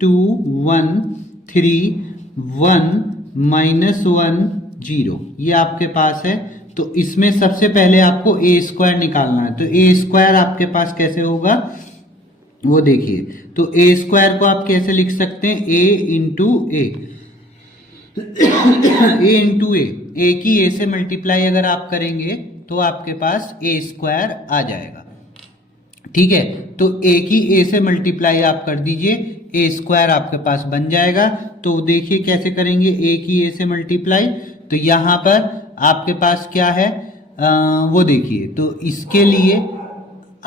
2 1 3 1 -1 0, ये आपके पास है। तो इसमें सबसे पहले आपको a स्क्वायर निकालना है, तो a स्क्वायर आपके पास कैसे होगा वो देखिए, तो a स्क्वायर को आप कैसे लिख सकते हैं, a इंटू a, a की a से मल्टीप्लाई अगर आप करेंगे तो आपके पास a स्क्वायर आ जाएगा। ठीक है, तो a की a से मल्टीप्लाई आप कर दीजिए, a स्क्वायर आपके पास बन जाएगा। तो देखिए कैसे करेंगे a की a से मल्टीप्लाई, तो यहाँ पर आपके पास क्या है वो देखिए, तो इसके लिए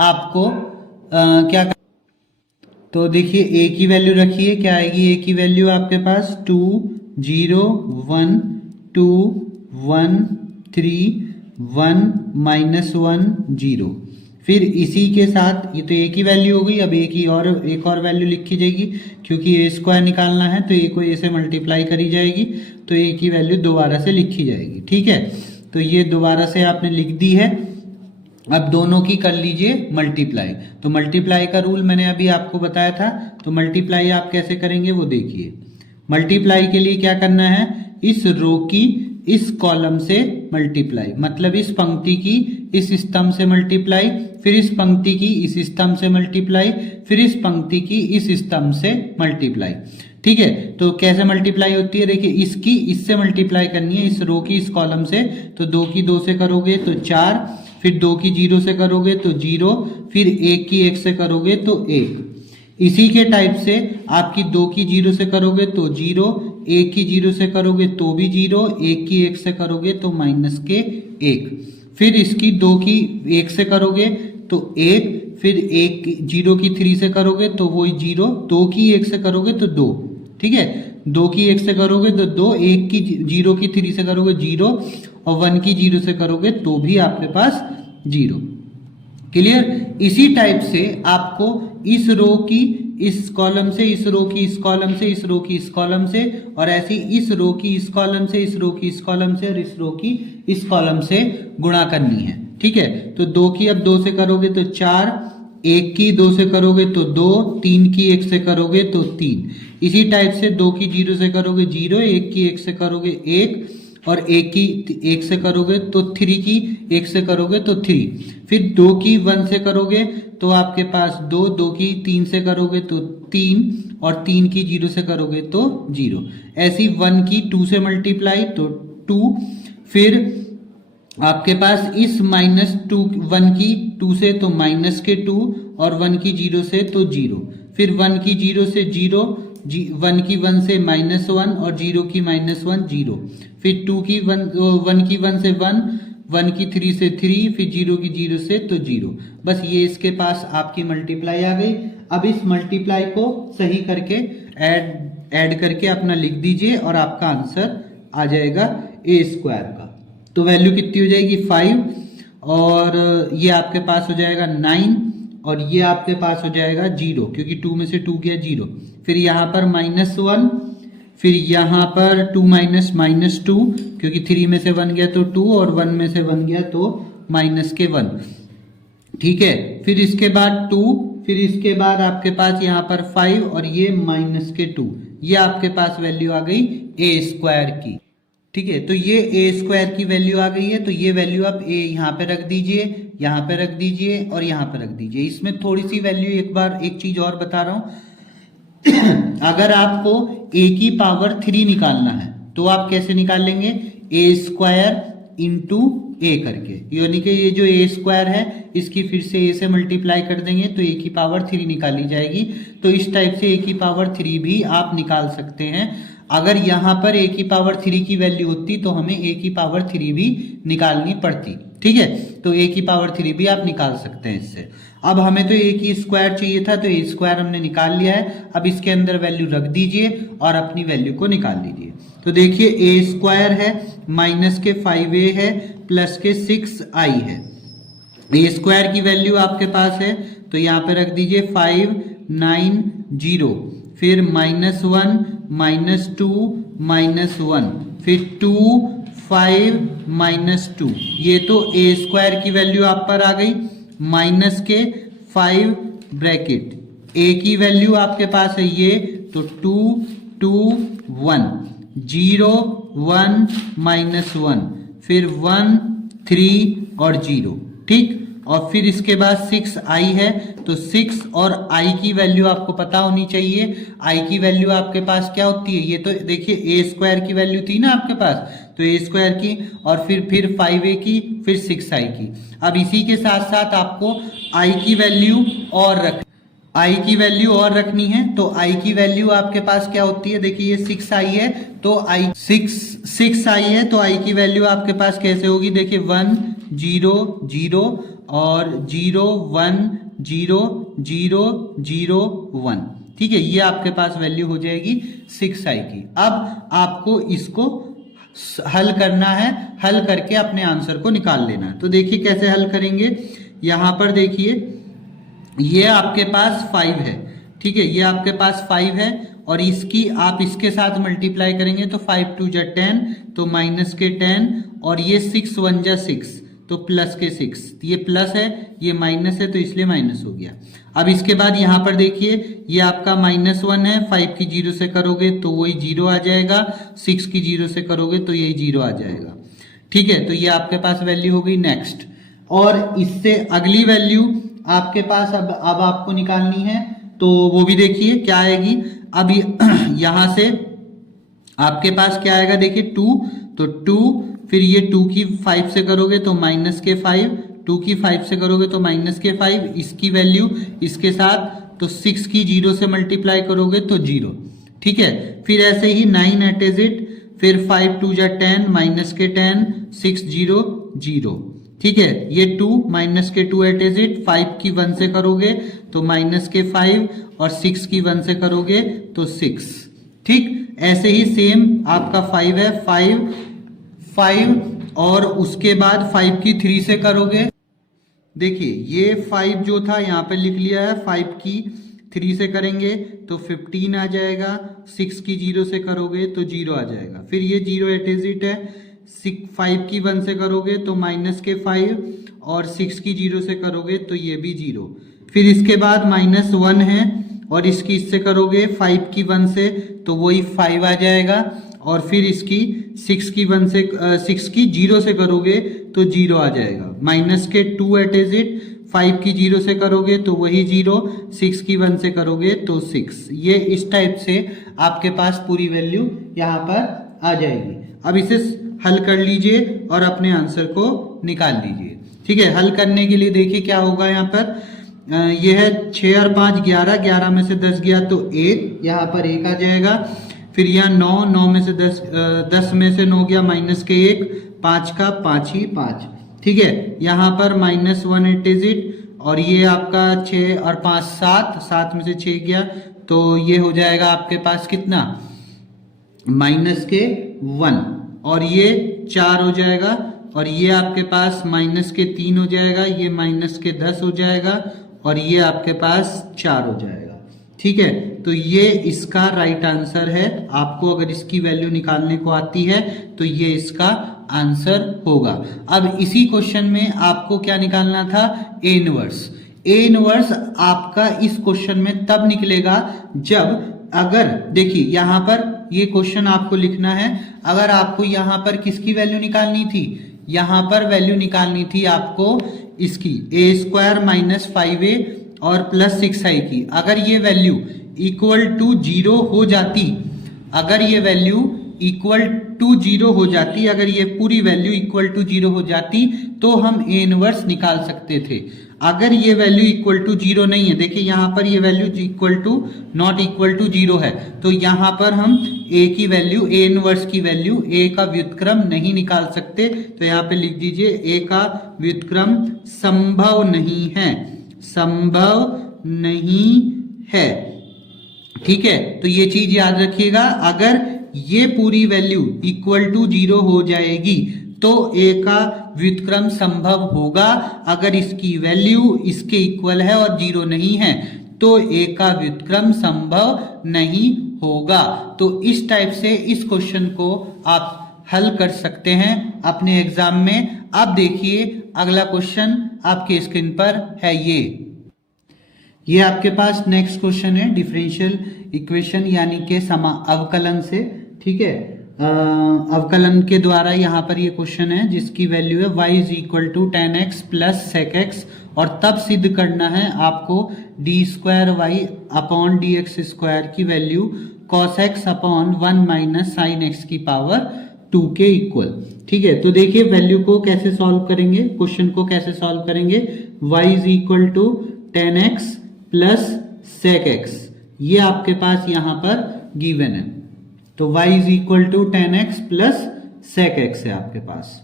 आपको क्या, तो देखिए a की वैल्यू रखिए, क्या आएगी a की वैल्यू आपके पास 2 0 1 2 1 3 1 -1 0। फिर इसी के साथ ये तो a की वैल्यू हो गई, अब एक और वैल्यू लिखी जाएगी, क्योंकि a स्क्वायर निकालना है तो a को a से मल्टीप्लाई करी जाएगी, तो a की वैल्यू दोबारा से लिखी जाएगी। ठीक है, तो ये दोबारा से आपने लिख दी है। अब दोनों की कर लीजिए मल्टीप्लाई, तो मल्टीप्लाई का रूल मैंने अभी आपको बताया था, तो मल्टीप्लाई आप कैसे करेंगे वो देखिए। मल्टीप्लाई के लिए क्या करना है, इस रो की इस कॉलम से मल्टीप्लाई, मतलब इस पंक्ति की इस स्तंभ से मल्टीप्लाई, फिर इस पंक्ति की इस स्तंभ से मल्टीप्लाई, फिर इस पंक्ति की इस स्तंभ से मल्टीप्लाई। ठीक है, तो कैसे मल्टीप्लाई होती है, देखिए इसकी इससे मल्टीप्लाई करनी है, इस रो की इस कॉलम से, तो 2 की 2 से करोगे तो 4, फिर 2 की 0 से करोगे तो 0, फिर 1 की 1 से करोगे तो 1। इसी के टाइप से आपकी 2 की 0 से करोगे तो 0, 1 की 0 से करोगे तो भी 0, 1 की 1 से करोगे तो माइनस के 1, फिर इसकी 2 की 1 से करोगे तो 1, फिर 0 की 3 से करोगे तो वही 0, 2 की 1 से करोगे तो 2। ठीक है, 2 की 1 से करोगे तो 2, 1 की 0 की 3 से करोगे 0, और 1 की 0 से करोगे तो भी आपके पास 0। क्लियर, इसी टाइप से आपको इस रो की इस कॉलम से, इस रो की इस कॉलम से, इस रो की इस कॉलम से, और ऐसे इस रो की इस कॉलम से, इस रो की इस कॉलम से, और इस रो की इस कॉलम से गुणा करनी है। ठीक है, तो 2 की अब 2 से करोगे तो 4, 1 की 2 से करोगे तो 2, 3 की 1 से करोगे तो 3। इसी टाइप से 2 की 0 से करोगे 0, 1 की 1 से करोगे 1, और 1 की 1 से करोगे तो 3 की 1 से करोगे तो 3, फिर 2 की 1 से करोगे तो आपके पास 2, 2 की 3 से करोगे तो 3, और 3 की 0 से करोगे तो 0। ऐसी 1 की 2 से मल्टीप्लाई तो 2, फिर आपके पास इस -2 1 की 2 से तो माइनस के 2, और 1 की 0 से तो 0, फिर 1 की 0 से 0, 1 की 1 से -1 और 0 की -1 0, फिर 2 की 1 की 1 से 1, 1 की 3 से 3, फिर 0 की 0 से तो 0। बस ये इसके पास आपकी मल्टीप्लाई आ गई। अब इस मल्टीप्लाई को सही करके ऐड करके अपना लिख दीजिए और आपका आंसर आ जाएगा a स्क्वायर का। तो वैल्यू कितनी हो जाएगी 5, और ये आपके पास हो जाएगा 9, और ये आपके पास हो जाएगा 0, क्योंकि 2 में से 2 गया 0। फिर यहाँ पर -1, फिर यहाँ पर 2 माइनस 2, क्योंकि 3 में से 1 गया तो 2, और 1 में से 1 गया तो -1। ठीक है, फिर इसके बाद 2, फिर इसके बाद आपके पास यहाँ पर 5, और ये -2। ये आपके पास वैल्यू आ गई a स्क्वायर की। ठीक है, तो ये a स्क्वायर की वैल्यू आ गई है। तो ये वैल्यू आप a यहाँ पे रख दीजिए, यहाँ पे रख दीजिए और यहाँ पे रख दीजिए। इसमें थोड़ी सी वैल्यू एक चीज और बता रहा हूं अगर आपको a की पावर 3 निकालना है तो आप कैसे निकाल लेंगे, a स्क्वायर इंटू a करके, यानी कि ये जो a स्क्वायर है इसकी फिर से a से मल्टीप्लाई कर देंगे तो a की पावर 3 निकाली जाएगी। तो इस टाइप से a की पावर 3 भी आप निकाल सकते हैं। अगर यहाँ पर a की पावर 3 की वैल्यू होती तो हमें a की पावर 3 भी निकालनी पड़ती। ठीक है, तो a की पावर 3 भी आप निकाल सकते हैं इससे। अब हमें तो a की स्क्वायर चाहिए था, तो a स्क्वायर हमने निकाल लिया है। अब इसके अंदर वैल्यू रख दीजिए और अपनी वैल्यू को निकाल लीजिए। तो देखिए a स्क्वायर है, माइनस के 5a है, प्लस के 6i है। a स्क्वायर की वैल्यू आपके पास है तो यहाँ पे रख दीजिए 5 9 0, फिर -1 -2 -1, फिर 2 5 -2। ये तो a स्क्वायर की वैल्यू आप पर आ गई, माइनस के 5 ब्रैकेट, a की वैल्यू आपके पास है ये, तो 2 2 1 0 1 -1, फिर 1 3 और 0। ठीक, और फिर इसके बाद 6i है, तो 6 और i की वैल्यू आपको पता होनी चाहिए। i की वैल्यू आपके पास क्या होती है, ये तो देखिए a स्क्वायर की वैल्यू थी ना आपके पास, तो a स्क्वायर की, और फिर 5a की, फिर 6i की। अब इसी के साथ साथ आपको i की वैल्यू और रखनी है। तो i की वैल्यू आपके पास क्या होती है, देखिए ये 6i है, तो 6i है, तो i की वैल्यू आपके पास कैसे होगी, देखिए 1 0 0 और 0 1 0 0 0 1। ठीक है, ये आपके पास वैल्यू हो जाएगी 6i की। अब आपको इसको हल करना है, हल करके अपने आंसर को निकाल लेना है। तो देखिए कैसे हल करेंगे। यहाँ पर देखिए ये आपके पास 5 है, ठीक है, ये आपके पास 5 है, और इसकी आप इसके साथ मल्टीप्लाई करेंगे तो 5 2 जा 10, तो माइनस के 10, और ये 6 1 जा 6, तो प्लस के 6। ये प्लस है, ये माइनस है, तो इसलिए माइनस हो गया। अब इसके बाद यहाँ पर देखिए ये आपका -1 है, 5 की 0 से करोगे तो वही 0 आ जाएगा, 6 की 0 से करोगे तो यही 0 आ जाएगा। ठीक है, तो ये आपके पास वैल्यू हो गई नेक्स्ट। और इससे अगली वैल्यू आपके पास अब आपको निकालनी है, तो वो भी देखिए क्या आएगी। अब यहाँ से आपके पास क्या आएगा, देखिए 2, तो 2, फिर ये 2 की 5 से करोगे तो माइनस के 5, 2 की 5 से करोगे तो माइनस के 5, इसकी वैल्यू इसके साथ, तो 6 की 0 से मल्टीप्लाई करोगे तो 0। ठीक है, फिर ऐसे ही 9 एट इज इट, फिर 5 2 जा 10, माइनस के 10, 6 0 0। ठीक है, ये 2 माइनस के 2 एट इज इट, 5 की 1 से करोगे तो माइनस के 5, और 6 की 1 से करोगे तो 6। ठीक, ऐसे ही सेम आपका 5 है, 5 और उसके बाद 5 की 3 से करोगे। देखिए ये 5 जो था यहाँ पे लिख लिया है, 5 की 3 से करेंगे तो 15 आ जाएगा, 6 की 0 से करोगे तो 0 आ जाएगा। फिर ये 0 एट इज इट है, 5 की 1 से करोगे तो माइनस के 5, और 6 की 0 से करोगे तो ये भी 0। फिर इसके बाद -1 है, और इसकी इससे करोगे 5 की 1 से तो वही 5 आ जाएगा, और फिर इसकी 6 की 0 से करोगे तो 0 आ जाएगा। माइनस के 2 एट इज इट, 5 की 0 से करोगे तो वही 0, 6 की 1 से करोगे तो 6। ये इस टाइप से आपके पास पूरी वैल्यू यहाँ पर आ जाएगी। अब इसे हल कर लीजिए और अपने आंसर को निकाल लीजिए। ठीक है, हल करने के लिए देखिए क्या होगा यहाँ पर, ये है 6 और 5 11, 11 में से 10 गया तो 1, यहाँ पर 1 आ जाएगा। फिर यहाँ 9, 9 में से 10, 10 में से 9 गया माइनस के 1, 5 का 5 ही 5, ठीक है। यहाँ पर -1 इट इज इट, और ये आपका 6 और 5 7, 7 में से 6 गया तो ये हो जाएगा आपके पास कितना, -1, और ये 4 हो जाएगा, और ये आपके पास -3 हो जाएगा, ये -10 हो जाएगा, और ये आपके पास 4 हो जाएगा, ठीक है। तो ये इसका राइट आंसर है। आपको अगर इसकी वैल्यू निकालने को आती है तो ये इसका आंसर होगा। अब इसी क्वेश्चन में आपको क्या निकालना था, ए इनवर्स। ए इनवर्स आपका इस क्वेश्चन में तब निकलेगा जब, अगर देखिए यहाँ पर ये क्वेश्चन आपको लिखना है, अगर आपको यहाँ पर किसकी वैल्यू निकालनी थी, यहाँ पर वैल्यू निकालनी थी आपको इसकी a² - 5a और +6i की। अगर ये वैल्यू इक्वल टू 0 हो जाती, अगर ये वैल्यू इक्वल टू 0 हो जाती, अगर ये पूरी वैल्यू इक्वल टू 0 हो जाती तो हम ए इनवर्स निकाल सकते थे। अगर ये वैल्यू इक्वल टू 0 नहीं है, देखिए यहाँ पर ये value equal to not equal to 0 है, तो यहाँ पर हम ए की वैल्यू, ए इनवर्स की वैल्यू, ए का व्युत्क्रम नहीं निकाल सकते। तो यहाँ पे लिख दीजिए ए का व्युत्क्रम संभव नहीं है, संभव नहीं है, ठीक है। तो ये चीज याद रखिएगा, अगर ये पूरी वैल्यू इक्वल टू 0 हो जाएगी तो ए का व्युत्क्रम संभव होगा। अगर इसकी वैल्यू इसके इक्वल है और 0 नहीं है तो ए का व्युत्क्रम संभव नहीं होगा। तो इस टाइप से इस क्वेश्चन को आप हल कर सकते हैं अपने एग्जाम में। अब देखिए अगला क्वेश्चन आपके स्क्रीन पर है, ये आपके पास नेक्स्ट क्वेश्चन है डिफरेंशियल इक्वेशन यानी के अवकलन से, ठीक है। अवकलन के द्वारा यहाँ पर ये क्वेश्चन है जिसकी वैल्यू है y = tan x + sec x, और तब सिद्ध करना है आपको d² dx² की value cos x 1 - sin x की पावर 2 के इक्वल, ठीक है। तो देखिए वैल्यू को कैसे सॉल्व करेंगे, क्वेश्चन को कैसे सॉल्व करेंगे। y = tan x + sec x, ये आपके पास यहाँ पर गिवन है, तो y = tan x + sec x है आपके पास।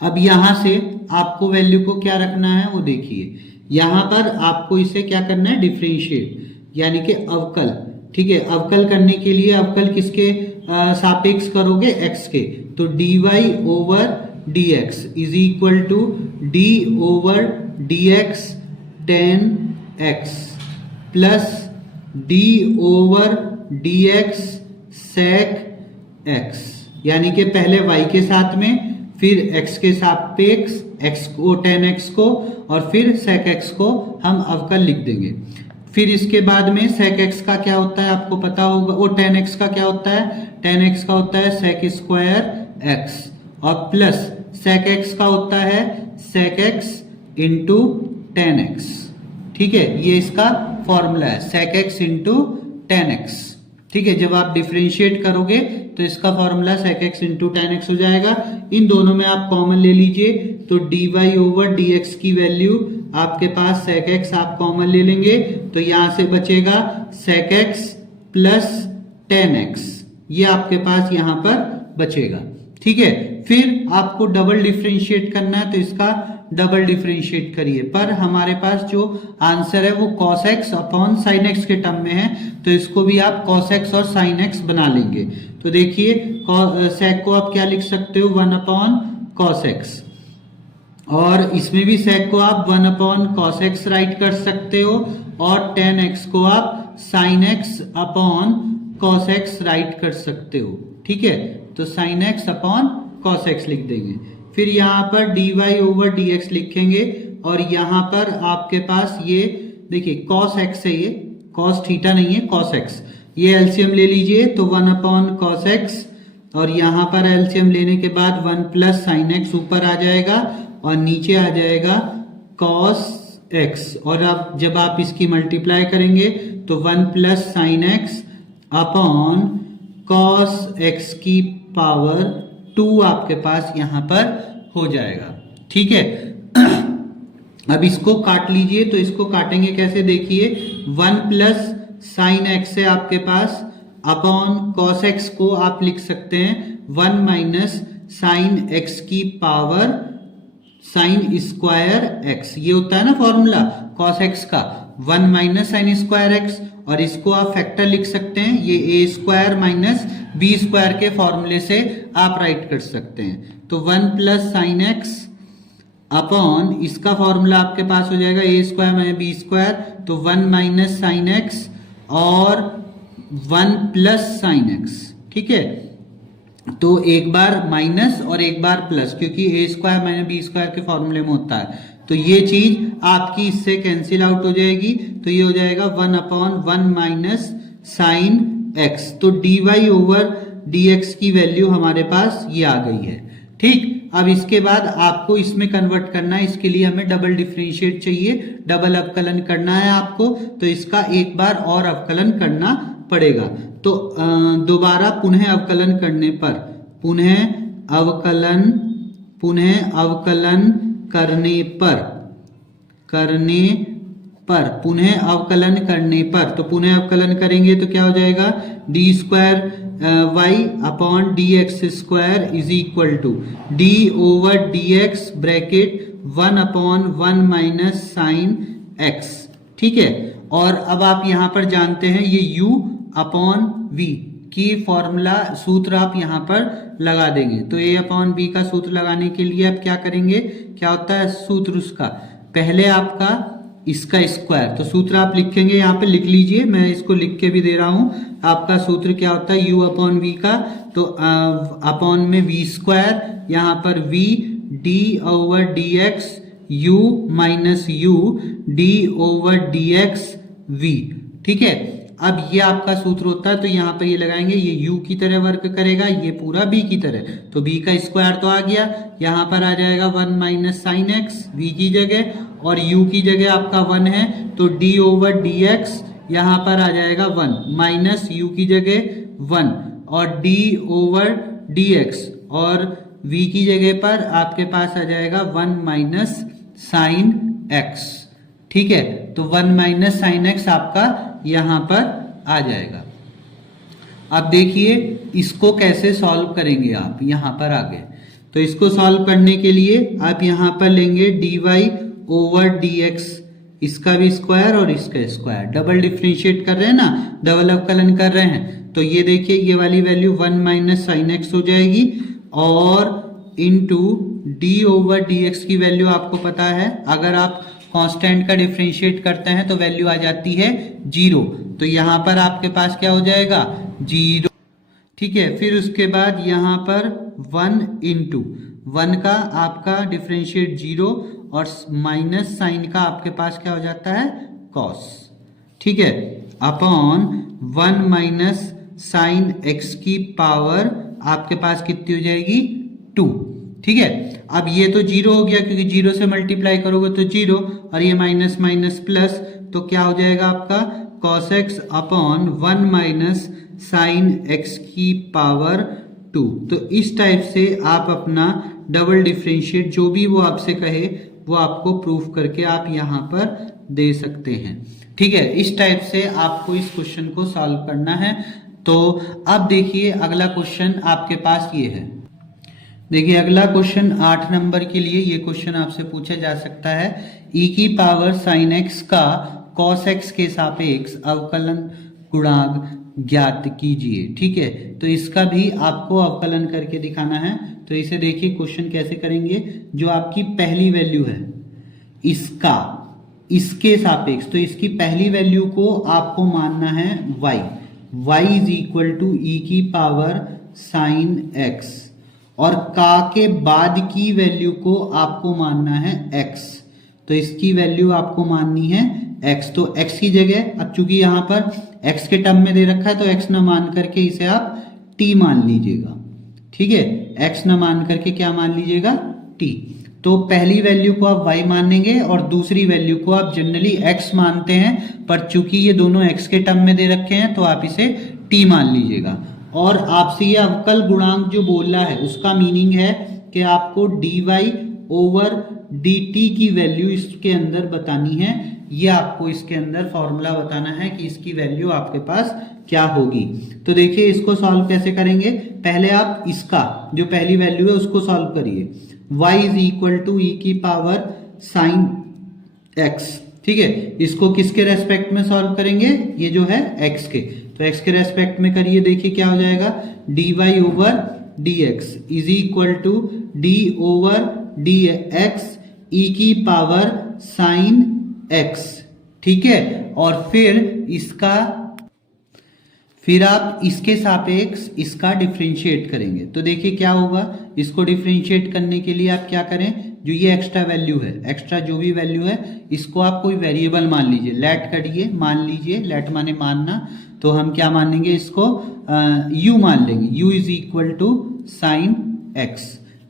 अब यहां से आपको वैल्यू को क्या रखना है वो देखिए, यहां पर आपको इसे क्या करना है, डिफरेंशिएट यानी कि अवकल, ठीक है। अवकल करने के लिए अवकल किसके सापेक्ष करोगे, x के, तो dy/dx = d/dx tan x plus d/dx sec x, यानी कि पहले y के साथ में, फिर x के सापेक्ष x को, tan x को, और फिर sec x को हम अवकल लिख देंगे। फिर इसके बाद में sec x का क्या होता है आपको पता होगा, वो tan x का क्या होता है, tan x का होता है sec² x, और प्लस sec x का होता है sec x × tan x, ठीक है। ये इसका फॉर्मूला है sec x × tan x, ठीक है। जब आप डिफरेंशिएट करोगे तो इसका formula sec x × tan x हो जाएगा। इन दोनों में आप कॉमन ले लीजिए, तो dy/dx की वैल्यू आपके पास sec x आप कॉमन ले लेंगे, तो यहां से बचेगा sec x + tan x, ये आपके पास यहां पर बचेगा, ठीक है। फिर आपको डबल डिफरेंशिएट करना है, तो इसका डबल डिफरेंशिएट करिए, पर हमारे पास जो आंसर है वो cos x sin x के टर्म में है, तो इसको भी आप cos x और sin x बना लेंगे। तो देखिए sec को आप क्या लिख सकते हो, 1/cos x, और इसमें भी sec को आप 1/cos x राइट कर सकते हो, और tan x को आप sin x/cos x राइट कर सकते हो, ठीक है। तो sin x/cos x लिख देंगे, फिर यहाँ पर dy/dx लिखेंगे, और यहाँ पर आपके पास ये देखिए cos x है, ये cos थीटा नहीं है, cos x, ये एलसीएम ले लीजिए, तो 1/cos x, और यहाँ पर एलसीएम लेने के बाद 1 + sin x ऊपर आ जाएगा और नीचे आ जाएगा cos x, और अब जब आप इसकी मल्टीप्लाई करेंगे तो 1 + sin x cos x की पावर 2 आपके पास यहां पर हो जाएगा, ठीक है। अब इसको काट लीजिए, तो इसको काटेंगे कैसे देखिए, 1 प्लस साइन एक्स है आपके पास अपॉन कॉस एक्स को आप लिख सकते हैं 1 माइनस साइन एक्स की पावर साइन स्क्वायर एक्स, ये होता है ना फॉर्मूला कॉस एक्स का, 1 माइनस साइन स्क्वायर एक्स, और इसको आप फैक्टर लिख सकते हैं, ये ए स्क्वायर माइनस बी स्क्वायर के फॉर्मूले से आप राइट कर सकते हैं। तो 1 प्लस साइन एक्स अपॉन इसका फॉर्मूला आपके पास हो जाएगा ए स्क्वायर माइनस बी स्क्वायर, तो 1 माइनस साइन एक्स और 1 प्लस साइन एक्स, ठीक है। तो एक बार माइनस और एक बार प्लस, क्योंकि ए स्क्वायर माइनस बी स्क्वायर के फॉर्मूले में होता है, तो ये चीज आपकी इससे कैंसिल आउट हो जाएगी, तो ये हो जाएगा 1 अपॉन 1 माइनस साइन एक्स। तो dy ओवर dx की वैल्यू हमारे पास ये आ गई है, ठीक। अब इसके बाद आपको इसमें कन्वर्ट करना है, इसके लिए हमें डबल डिफरेंशिएट चाहिए, डबल अवकलन करना है आपको, तो इसका एक बार और अवकलन करना पड़ेगा। तो दोबारा पुनः अवकलन करने पर, पुनः अवकलन तो पुनः अवकलन करेंगे तो क्या हो जाएगा, d square y upon d x square is equal to d over d x bracket 1 upon 1 minus sine x, ठीक है। और अब आप यहां पर जानते हैं ये u अपॉन v की फॉर्मूला सूत्र आप यहां पर लगा देंगे, तो a अपॉन b का सूत्र लगाने के लिए आप क्या करेंगे, क्या होता है सूत्र उसका, पहले आपका इसका स्क्वायर, तो सूत्र आप लिखेंगे यहाँ पे, लिख लीजिए, मैं इसको लिख के भी दे रहा हूं। आपका सूत्र क्या होता है u अपॉन v का, तो अपॉन में v स्क्वायर, यहाँ पर v d over dx u minus u d over dx v, ठीक है। अब ये आपका सूत्र होता है, तो यहाँ पर ये लगाएंगे, ये u की तरह वर्क करेगा, ये पूरा b की तरह, तो b का स्क्वायर तो आ गया, यहाँ पर आ जाएगा 1 माइनस साइन एक्स v की जगह, और u की जगह आपका 1 है, तो d ओवर dx यहाँ पर आ जाएगा 1 माइनस u की जगह 1, और d ओवर dx और v की जगह पर आपके पास आ जाएगा 1 माइनस साइन x, ठीक है। तो 1 माइनस साइन एक्स आपका यहां पर आ जाएगा। अब देखिए इसको कैसे सॉल्व करेंगे आप, यहां पर आ गए, तो इसको सॉल्व करने के लिए आप यहां पर लेंगे dy ओवर dx, इसका भी स्क्वायर और इसका स्क्वायर, डबल डिफरेंशिएट कर रहे हैं ना, डबल अवकलन कर रहे हैं, तो ये देखिए ये वाली वैल्यू 1 माइनस साइन एक्स हो जाएगी, और इनटू d ओवर dx की वैल्यू आपको पता है, अगर आप कांस्टेंट का डिफरेंशिएट करते हैं तो वैल्यू आ जाती है 0, तो यहां पर आपके पास क्या हो जाएगा 0, ठीक है। फिर उसके बाद यहां पर 1 इंटू 1 का आपका डिफरेंशिएट 0 और माइनस साइन का आपके पास क्या हो जाता है कॉस, ठीक है, अपॉन 1 माइनस साइन एक्स की पावर आपके पास कितनी हो जाएगी 2, ठीक है। अब ये तो 0 हो गया, क्योंकि 0 से मल्टीप्लाई करोगे तो 0, और ये माइनस माइनस प्लस, तो क्या हो जाएगा आपका cos x upon 1 minus sine x की पावर 2। तो इस टाइप से आप अपना डबल डिफरेंशिएट जो भी वो आपसे कहे वो आपको प्रूफ करके आप यहाँ पर दे सकते हैं, ठीक है। इस टाइप से आपको इस क्वेश्चन को सॉल्व करना है। तो अब देखिए अगला क्वेश्चन आपके पास ये है, देखिए अगला क्वेश्चन 8 नंबर के लिए ये क्वेश्चन आपसे पूछा जा सकता है, e की पावर साइन x का cos x के सापेक्ष अवकलन गुणांक ज्ञात कीजिए, ठीक है। तो इसका भी आपको अवकलन करके दिखाना है। तो इसे देखिए क्वेश्चन कैसे करेंगे, जो आपकी पहली वैल्यू है इसका इसके सापेक्ष, तो इसकी पहली वैल्यू को आपको मानना है y is equal to e की पावर साइन x, और का के बाद की वैल्यू को आपको मानना है x, तो इसकी वैल्यू आपको माननी है x। तो x की जगह, अब चूंकि यहां पर x के टर्म में दे रखा है तो x न मान करके इसे आप t मान लीजिएगा, ठीक है। x न मान करके क्या मान लीजिएगा t। तो पहली वैल्यू को आप y मानेंगे और दूसरी वैल्यू को आप जनरली x मानते हैं, पर चूंकि ये दोनों x के टर्म में दे रखे हैं तो आप इसे t मान लीजिएगा। और आपसे ये अवकल गुणांक जो बोल रहा है उसका मीनिंग है कि आपको dy ओवर dt की वैल्यू इसके अंदर बतानी है। ये आपको इसके अंदर फॉर्मूला बताना है कि इसकी वैल्यू आपके पास क्या होगी। तो देखिए इसको सॉल्व कैसे करेंगे। पहले आप इसका जो पहली वैल्यू है उसको सॉल्व करिए। y इज इक्वल टू ई की पावर साइन x, ठीक है। इसको किसके रेस्पेक्ट में सॉल्व करेंगे, ये जो है x के, तो x के रेस्पेक्ट में करिए। देखिए क्या हो जाएगा, dy over dx is equal to d over dx e की पावर साइन x, ठीक है। और फिर आप इसके सापेक्ष इसका डिफरेंशिएट करेंगे। तो देखिए क्या होगा, इसको डिफरेंशिएट करने के लिए आप क्या करें, जो ये एक्स्ट्रा वैल्यू है, एक्स्ट्रा जो भी वैल्यू है, इसको आप कोई वेरिएबल मान लीजिए। लेट करिए, मान लीजिए, लेट माने मानना, तो हम क्या मानेंगे इसको, u मान लेंगे। u is equal to sine x।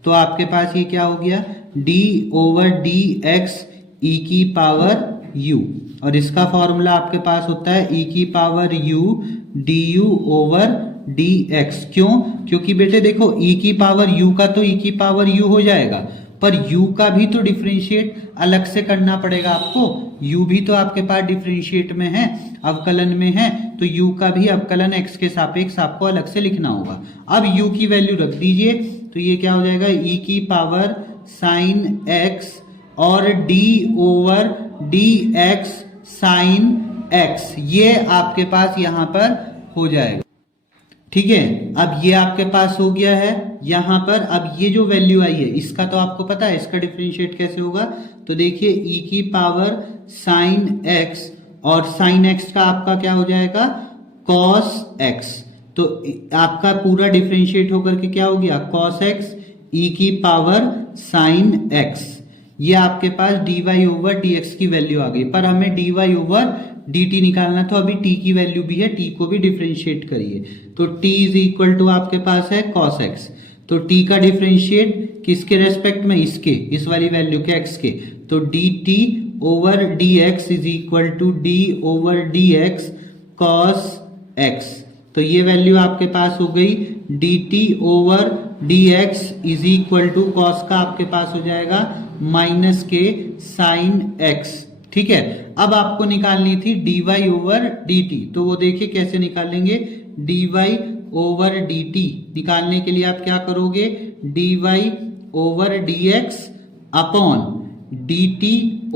तो आपके पास ये क्या हो गया, d over d x e की पावर u, और इसका फॉर्मूला आपके पास होता है e की power u du over dx। क्यों, क्योंकि बेटे देखो e की पावर u का तो e की पावर u हो जाएगा, पर u का भी तो डिफरेंशिएट अलग से करना पड़ेगा आपको। u भी तो आपके पास डिफरेंशिएट में है, अवकलन में है, तो u का भी अवकलन x के सापेक्ष आपको अलग से लिखना होगा। अब u की वैल्यू रख दीजिए, तो ये क्या हो जाएगा, e की पावर साइन x और d over dx sine x, ये आपके पास यहां पर हो जाएगा, ठीक है। अब ये आपके पास हो गया है यहां पर। अब ये जो वैल्यू आई है इसका तो आपको पता है, इसका डिफरेंशिएट कैसे होगा। तो देखिए e की पावर साइन x, और साइन x का आपका क्या हो जाएगा, cos x। तो आपका पूरा डिफरेंशिएट होकर के क्या हो गया, cos x e की पावर साइन x। ये आपके पास dy ओवर dx की वैल्यू आ गई, पर हमें dy ओवर dt निकालना, तो अभी t की वैल्यू भी है, t को भी डिफरेंशिएट करिए। तो t इज इक्वल टू आपके पास है cos x, तो t का डिफरेंशिएट किसके रेस्पेक्ट में, इसके, इस वाली वैल्यू के x के, तो dt over dx is equal to d over dx cos x। तो ये वैल्यू आपके पास हो गई, dt over dx is equal to cos का आपके पास हो जाएगा माइनस के साइन x, ठीक है। अब आपको निकालनी थी dy ओवर dt, तो वो देखिए कैसे निकालेंगे। dy ओवर dt निकालने के लिए आप क्या करोगे, dy over dx upon dt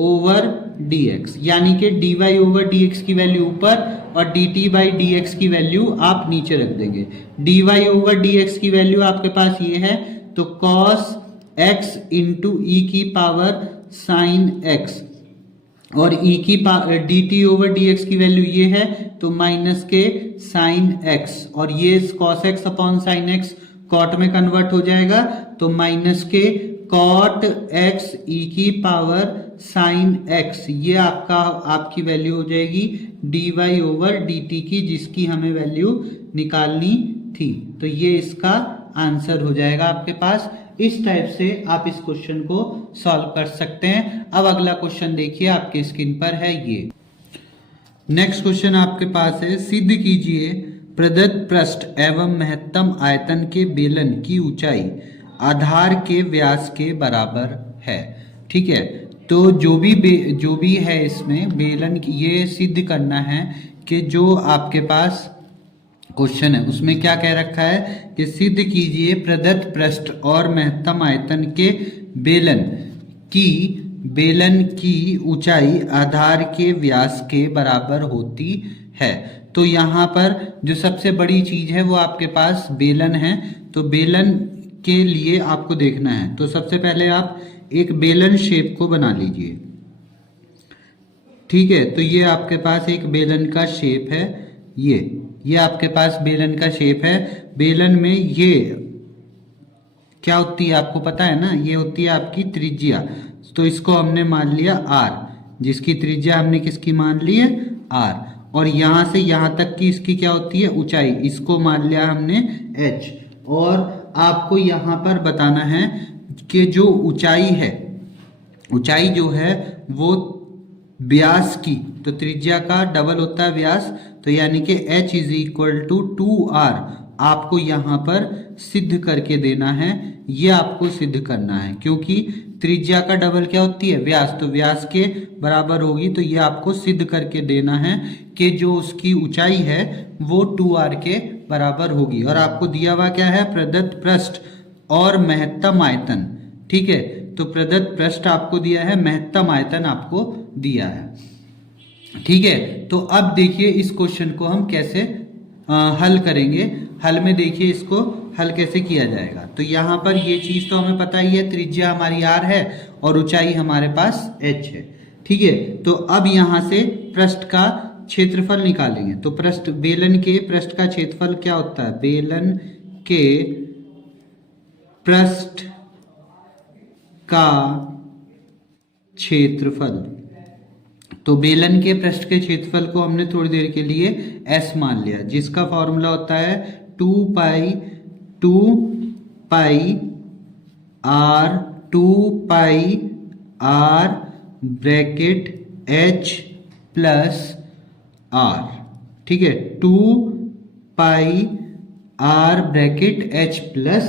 over dx, यानी कि dy ओवर dx की वैल्यू ऊपर और dt बाई dx की वैल्यू आप नीचे रख देंगे। dy ओवर dx की वैल्यू आपके पास ये है, तो cos x इंटू e की पावर साइन x, और e की dt ओवर dx की वैल्यू ये है, तो माइनस के साइन x, और ये cos x upon sine x cot में कन्वर्ट हो जाएगा, तो माइनस के कॉट x e की पावर साइन x, ये आपकी वैल्यू हो जाएगी dy ओवर dt की, जिसकी हमें वैल्यू निकालनी थी। तो ये इसका आंसर हो जाएगा आपके पास। इस टाइप से आप इस क्वेश्चन को सॉल्व कर सकते हैं। अब अगला क्वेश्चन देखिए, आपके स्क्रीन पर है ये। नेक्स्ट क्वेश्चन आपके पास है, सिद्ध कीजिए प्रदत्त पृष्ठ एवं महत्तम आयतन के बेलन की ऊंचाई आधार के व्यास के बराबर है, ठीक है। तो जो भी है इसमें बेलन की, ये सिद्ध करना है कि जो आपके पास क्वेश्चन है उसमें क्या कह रखा है कि सिद्ध कीजिए प्रदत्त पृष्ठ और महत्तम आयतन के बेलन की ऊंचाई आधार के व्यास के बराबर होती है। तो यहाँ पर जो सबसे बड़ी चीज है वो आपके पास बेलन है। तो बेलन के लिए आपको देखना है, तो सबसे पहले आप एक बेलन शेप को बना लीजिए, ठीक है। तो ये आपके पास एक बेलन का शेप है, ये आपके पास बेलन का शेप है। बेलन में ये क्या होती है आपको पता है ना, ये होती है आपकी त्रिज्या। तो इसको हमने मान लिया r, जिसकी त्रिज्या हमने किसकी मान ली है, r, और यहां से यहां तक की इसकी क्या होती है, ऊंचाई, इसको मान लिया हमने h। और आपको यहां पर बताना है कि जो ऊंचाई है, ऊंचाई जो है वो व्यास की, तो त्रिज्या का डबल होता है व्यास, तो यानी कि h is equal to 2r आपको यहाँ पर सिद्ध करके देना है। ये आपको सिद्ध करना है, क्योंकि त्रिज्या का डबल क्या होती है, व्यास, तो व्यास के बराबर होगी। तो ये आपको सिद्ध करके देना है कि जो उसकी ऊंचाई है वो 2r के बराबर होगी। और आपको दिया हुआ क्या है, प्रदत्त पृष्ठ और महत्तम आयतन। ठीक है, तो प्रदत्त पृष्ठ आपको दिया है, महत्तम आयतन आपको दिया है। ठीक है, तो अब देखिए इस क्वेश्चन को हम कैसे हल करेंगे। हल में देखिए इसको हल कैसे किया जाएगा। तो यहाँ पर ये चीज तो हमें पता ही है, त्रिज्या हमारी r है और ऊंचाई हमारे पास h है। ठीक है, तो अब यहाँ से पृष्ठ का क्षेत्रफल निकालेंगे। तो पृष्ठ, बेलन के पृष्ठ का क्षेत्रफल क्या होता है, बेलन के पृष्ठ का क्षेत्रफल। तो बेलन के पृष्ठ के क्षेत्रफल को हमने थोड़ी देर के लिए s मान लिया, जिसका फॉर्मूला होता है 2 pi r bracket h plus r। ठीक है, 2 pi r bracket h plus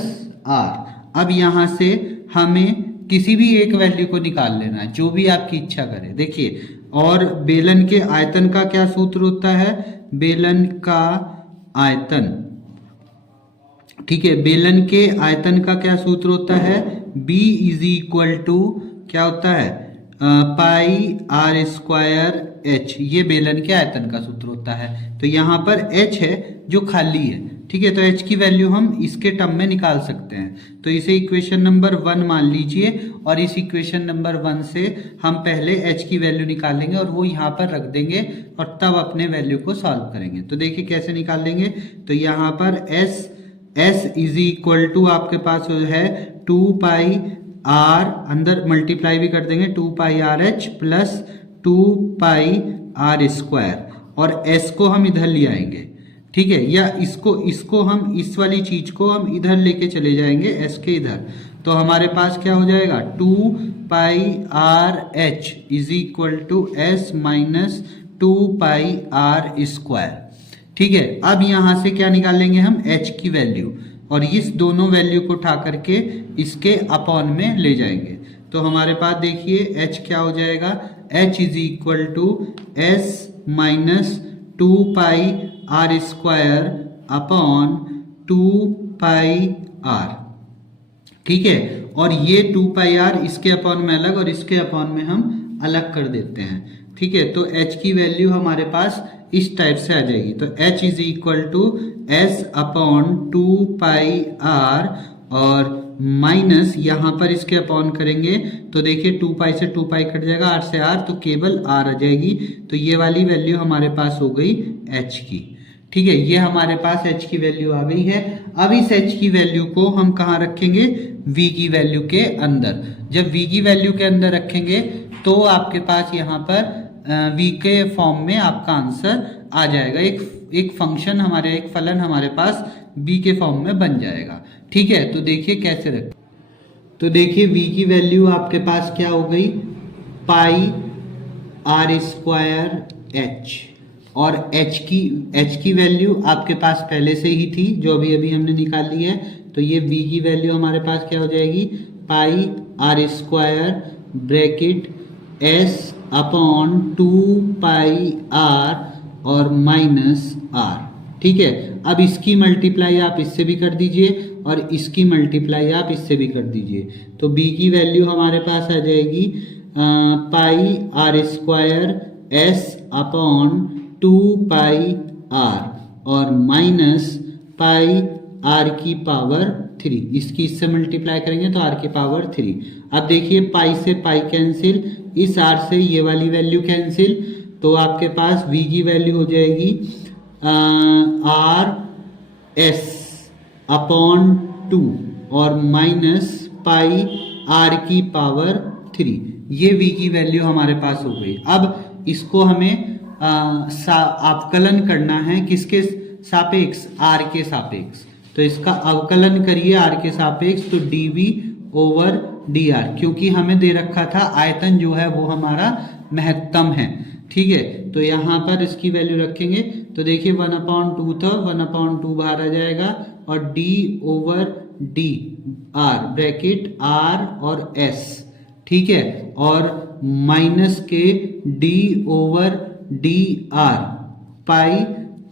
r। अब यहां से हमें किसी भी एक वैल्यू को निकाल लेना है, जो भी आपकी इच्छा करे। देखिए, और बेलन के आयतन का क्या सूत्र होता है, बेलन का आयतन। ठीक है, बेलन के आयतन का क्या सूत्र होता है, B इज इक्वल टू क्या होता है, पाई r स्क्वायर h। ये बेलन के आयतन का सूत्र होता है। तो यहाँ पर h है जो खाली है। ठीक है, तो h की वैल्यू हम इसके टर्म में निकाल सकते हैं। तो इसे इक्वेशन नंबर 1 मान लीजिए, और इस इक्वेशन नंबर 1 से हम पहले h की वैल्यू निकालेंगे और वो यहाँ पर रख देंगे और तब अपने वैल्यू को सॉल्व करेंगे। तो देखिए कैसे निकालेंगे। तो यहाँ पर s इज इक्वल टू आपके पास है 2 पाई r, अंदर मल्टीप्लाई भी कर देंगे, 2 pi R H plus 2 pi r square, और s को हम इधर ले आएंगे। ठीक है, या इसको हम, इस वाली चीज को हम इधर लेके चले जाएंगे, s के इधर। तो हमारे पास क्या हो जाएगा, 2 pi R H is equal to s minus 2 pi r square. ठीक है, अब यहां से क्या निकालेंगे हम, h की वैल्यू, और इस दोनों वैल्यू को उठा करके इसके अपॉन में ले जाएंगे। तो हमारे पास देखिए h क्या हो जाएगा, h is equal to s minus 2 pi r square upon 2 pi r। ठीक है, और ये 2 पाई r इसके अपॉन में अलग और इसके अपॉन में हम अलग कर देते हैं। ठीक है, तो h की वैल्यू हमारे पास इस टाइप से आ जाएगी। तो h is equal to s upon 2 pi r, और माइनस यहाँ पर इसके अपॉन करेंगे तो देखिए 2 पाई से 2 पाई कट जाएगा, r से r, तो केवल r आ जाएगी। तो ये वाली वैल्यू हमारे पास हो गई h की। ठीक है, ये हमारे पास h की वैल्यू आ गई है। अब इस h की वैल्यू को हम कहाँ रखेंगे, v की वैल्यू के अंदर। जब v की वैल्यू के अंदर रखेंगे तो आपके पास यहाँ पर v के फॉर्म में आपका आंसर आ जाएगा। एक फंक्शन हमारे, एक फलन हमारे पास v के फॉर्म में बन जाएगा। ठीक है, तो देखिए कैसे रखें। तो देखिए v की वैल्यू आपके पास क्या हो गई, पाई r स्क्वायर h, और h की वैल्यू आपके पास पहले से ही थी जो अभी हमने निकाल ली है। तो ये v की वैल्यू हमारे पास क्या हो जाएगी, पाई r square bracket s upon 2 pi r और माइनस r। ठीक है, अब इसकी मल्टीप्लाई आप इससे भी कर दीजिए और इसकी मल्टीप्लाई आप इससे भी कर दीजिए। तो b की वैल्यू हमारे पास आ जाएगी पाई r square s upon 2 pi r और माइनस पाई r की पावर 3। इसकी इससे मल्टीप्लाई करेंगे तो r की पावर 3। अब देखिए पाई से पाई कैंसिल, इस r से ये वाली वैल्यू कैंसिल, तो आपके पास v की वैल्यू हो जाएगी r s अपॉन 2 और माइनस पाई r की पावर 3। ये v की वैल्यू हमारे पास हो गई। अब इसको हमें अवकलन करना है, किसके सापेक्ष, r के सापेक्ष। तो इसका अवकलन करिए r के सापेक्ष, तो dv ओवर dr, क्योंकि हमें दे रखा था आयतन जो है वो हमारा महत्तम है। ठीक है, तो यहाँ पर इसकी वैल्यू रखेंगे तो देखिए 1/2 था, 1/2 बाहर आ जाएगा, और d over d r bracket r और s। ठीक है, और माइनस के d/dr पाई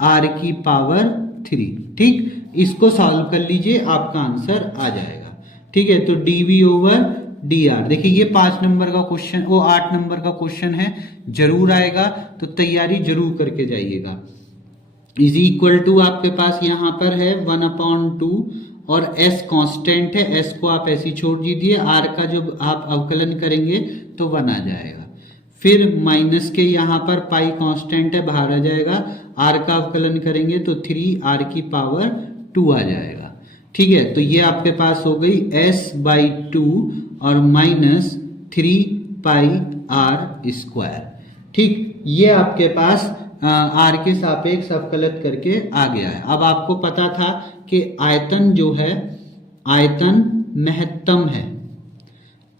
r की पावर 3। ठीक, इसको सॉल्व कर लीजिए, आपका आंसर आ जाएगा। ठीक है, तो dv/dr, देखिए ये 5 नंबर का क्वेश्चन, वो 8 नंबर का क्वेश्चन है, जरूर आएगा, तो तैयारी जरूर करके जाइएगा। इज इक्वल टू आपके पास यहाँ पर है 1/2 और s कांस्टेंट है, s को आप ऐसे छोड़ दीजिए, r का जो आप अवकलन करेंगे तो 1 आ जाएगा। फिर माइनस के यहाँ पर पाई कांस्टेंट है, बाहर आ जाएगा, r का अवकलन करेंगे तो 3r की पावर 2 आ जाएगा। ठीक है, तो ये आपके पास हो गई s/2 और माइनस 3πr²। ठीक, ये आपके पास r के सापेक्ष अवकलित करके आ गया है। अब आपको पता था कि आयतन जो है, आयतन महत्तम है,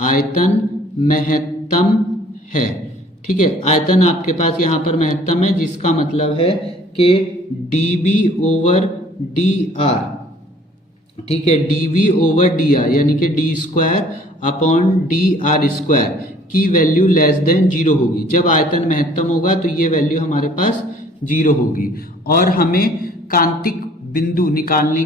आयतन महत्तम है। ठीक है, आयतन आपके पास यहाँ पर महत्तम है, जिसका मतलब है कि dv/dr, ठीक है, dv/dr यानी कि d²/dr² की वैल्यू लेस देन 0 होगी। जब आयतन महत्तम होगा तो ये वैल्यू हमारे पास 0 होगी, और हमें कांतिक बिंदु निकालने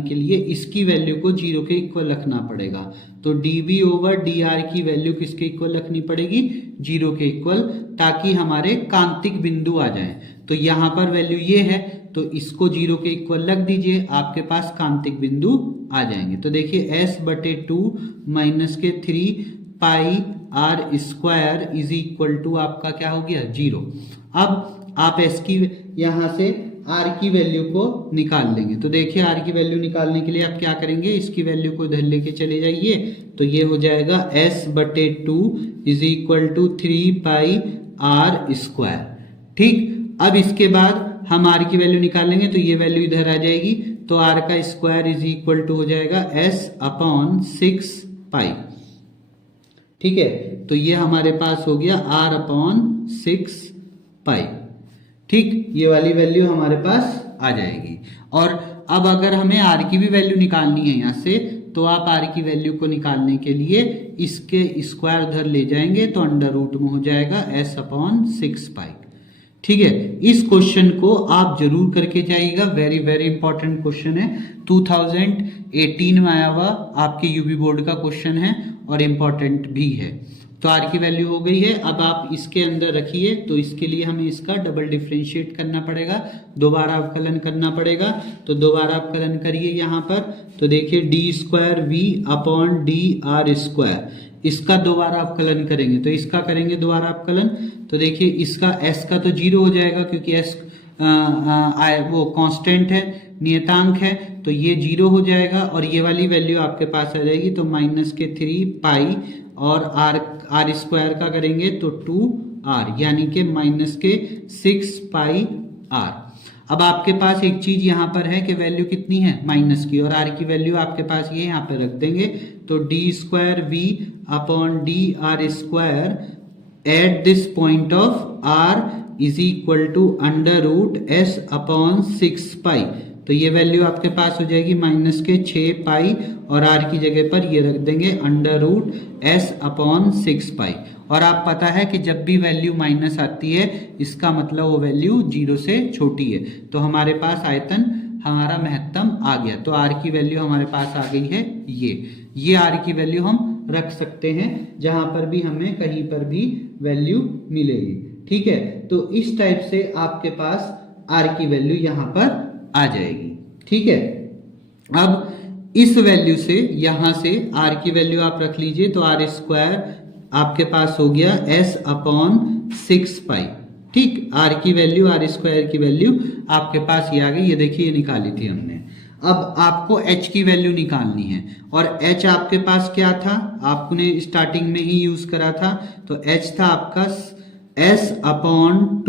के लिए इसकी वैल्यू को 0 के इक्वल रखना पड़ेगा। तो dv/dr की वैल्यू किसके इक्वल रखनी पड़ेगी? 0 के इक्वल, ताकि हमारे कांतिक बिंदु आ जाएं। तो यहाँ पर वैल्यू ये है, तो इसको 0 के इक्वल रख दीजिए, आपके पास कांतिक बिंदु आ जाएंगे। तो देखिए s/2 माइनस के 3πr² इज इक्वल टू आपका क्या हो गया? 0। अब आप s की यहाँ से r की वैल्यू को निकाल लेंगे। तो देखिए r की वैल्यू निकालने के लिए आप क्या करेंगे, इसकी वैल्यू को इधर लेके चले जाइए, तो ये हो जाएगा s/2 is equal to 3πr²। ठीक, अब इसके बाद हम r की वैल्यू निकालेंगे, तो ये वैल्यू इधर आ जाएगी, तो r का स्क्वायर इज इक्वल टू हो जाएगा s/6π। ठीक है, तो ये हमारे पास हो गया r/6π। ठीक, ये वाली वैल्यू हमारे पास आ जाएगी। और अब अगर हमें r की भी वैल्यू निकालनी है यहाँ से, तो आप r की वैल्यू को निकालने के लिए इसके स्क्वायर उधर ले जाएंगे, तो अंडर रूट में हो जाएगा s/6π। ठीक है, इस क्वेश्चन को आप जरूर करके जाइएगा, वेरी वेरी इंपॉर्टेंट क्वेश्चन है, 2018 में आया हुआ आपके यूपी बोर्ड का क्वेश्चन है और इम्पॉर्टेंट भी है। तो r की वैल्यू हो गई है, अब आप इसके अंदर रखिए, तो इसके लिए हमें इसका डबल डिफरेंशिएट करना पड़ेगा, दोबारा अवकलन करना पड़ेगा। तो दोबारा अवकलन करिए यहाँ पर, तो देखिए d²v/dr², इसका दोबारा अवकलन करेंगे, तो इसका करेंगे दोबारा अवकलन, तो देखिए इसका s का तो 0 हो जाएगा, क्योंकि s वो कांस्टेंट है, नियतांक है, तो ये 0 हो जाएगा, और ये वाली वैल्यू आपके पास आ जाएगी, तो माइनस के 3π और r² का करेंगे तो 2r, यानी कि माइनस के 6πr। अब आपके पास एक चीज यहाँ पर है कि वैल्यू कितनी है? माइनस की, और r की वैल्यू आपके पास ये यहाँ पे रख देंगे, तो d²v/dr² at this point of r is equal to under root s/6π। तो ये वैल्यू आपके पास हो जाएगी माइनस के 6π, और r की जगह पर ये रख देंगे अंडर रूट s/6π। और आप पता है कि जब भी वैल्यू माइनस आती है, इसका मतलब वो वैल्यू 0 से छोटी है, तो हमारे पास आयतन हमारा महत्तम आ गया। तो r की वैल्यू हमारे पास आ गई है, ये r की वैल्यू हम रख सकते हैं जहां पर भी हमें कहीं पर भी वैल्यू मिलेगी। ठीक है, तो इस टाइप से आपके पास r की वैल्यू यहाँ पर आ जाएगी। ठीक है, अब इस वैल्यू से यहाँ से r की वैल्यू आप रख लीजिए, तो r² आपके पास हो गया s/6π। ठीक, r की वैल्यू, r² की वैल्यू आपके पास ये आ गई, ये देखिए ये निकाली थी हमने। अब आपको h की वैल्यू निकालनी है, और h आपके पास क्या था? आपने स्टार्टिंग में ही यूज करा था, तो h था आपका s/2πr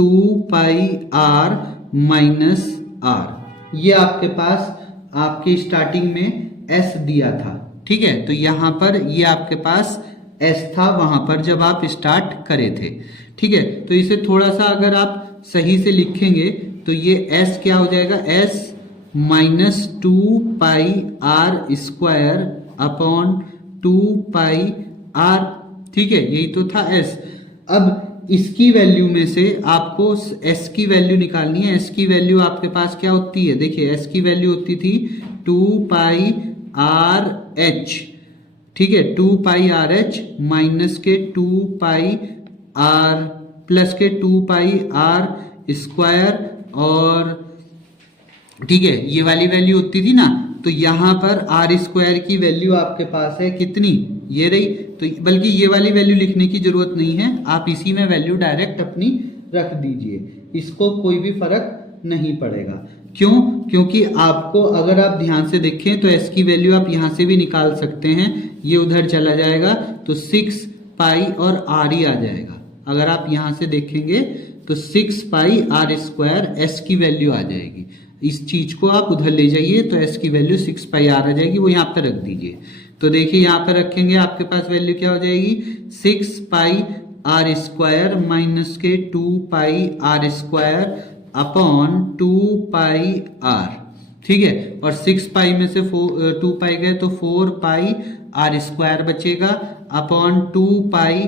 - r। ये आपके पास आपके स्टार्टिंग में s दिया था। ठीक है, तो यहाँ पर ये आपके पास s था वहां पर जब आप स्टार्ट करे थे। ठीक है, तो इसे थोड़ा सा अगर आप सही से लिखेंगे, तो ये s क्या हो जाएगा? s - 2πr² 2 पाई r, ठीक है, यही तो था s। अब इसकी वैल्यू में से आपको s की वैल्यू निकालनी है। s की वैल्यू आपके पास क्या होती है, देखिए s की वैल्यू होती थी 2 पाई आर एच, ठीक है, 2 पाई आर एच माइनस के 2 पाई आर प्लस के 2 पाई आर स्क्वायर, और ठीक है ये वाली वैल्यू होती थी ना। तो यहाँ पर आर स्क्वायर की वैल्यू आपके पास है कितनी, ये रही। तो बल्कि ये वाली वैल्यू लिखने की जरूरत नहीं है, आप इसी में वैल्यू डायरेक्ट अपनी रख दीजिए, इसको कोई भी फर्क नहीं पड़ेगा। क्यों? क्योंकि आपको अगर आप ध्यान से देखें तो s की वैल्यू आप यहाँ से भी निकाल सकते हैं, ये उधर चला जाएगा तो 6 पाई और r ही आ जाएगा। अगर आप यहाँ से देखेंगे तो 6 पाई आर स्क्वायर s की वैल्यू आ जाएगी। इस चीज को आप उधर ले जाइए तो s की वैल्यू 6 पाई आर आ जाएगी, वो यहाँ पर रख दीजिए। तो देखिए यहाँ पर रखेंगे आपके पास वैल्यू क्या हो जाएगी, 6 पाई आर स्क्वायर माइनस के 2 pi R square upon 2 pi R, ठीक है, और 6 पाई में से 2 पाई गए तो 4 पाई आर स्क्वायर बचेगा अपॉन 2 पाई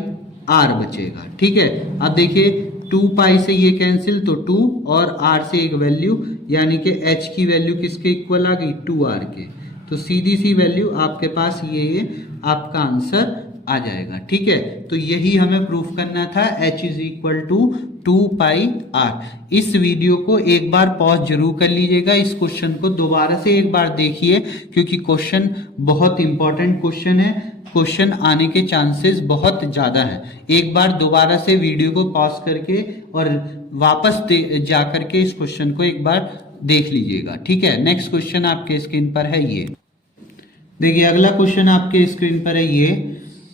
आर बचेगा, ठीक है। अब देखिए 2 पाई से ये कैंसिल तो 2 और r से एक वैल्यू, यानी कि h की वैल्यू किसके इक्वल आ गई, 2r के। तो सीधी सी वैल्यू आपके पास ये आपका आंसर आ जाएगा, ठीक है। तो यही हमें प्रूफ करना था, h is equal to 2 pi r। इस वीडियो को एक बार पॉज जरूर कर लीजिएगा, इस क्वेश्चन को दोबारा से एक बार देखिए, क्योंकि क्वेश्चन बहुत इंपॉर्टेंट क्वेश्चन है, क्वेश्चन आने के चांसेस बहुत ज़्यादा है। एक बार दोबारा से वीडियो को पॉज करके और वापस जा करके इस क्वेश्चन को एक बार देख लीजिएगा, ठीक है। नेक्स्ट क्वेश्चन आपके स्क्रीन पर है ये देखिए, अगला क्वेश्चन आपके स्क्रीन पर है ये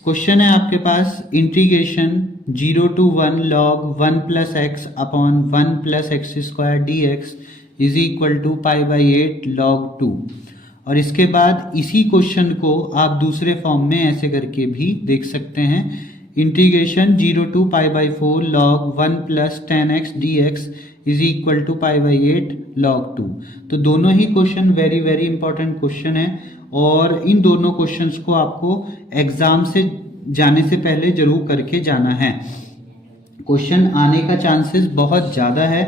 क्वेश्चन है आपके पास, integration 0 to 1 log 1 plus x upon 1 plus x square dx is equal to pi by 8 log 2। और इसके बाद इसी क्वेश्चन को आप दूसरे फॉर्म में ऐसे करके भी देख सकते हैं, integration 0 to pi by 4 log 1 plus 10x dx is equal to pi by 8 log 2। तो दोनों ही question very very important question है, और इन दोनों क्वेश्चंस को आपको एग्जाम से जाने से पहले जरूर करके जाना है। क्वेश्चन आने का चांसेस बहुत ज़्यादा है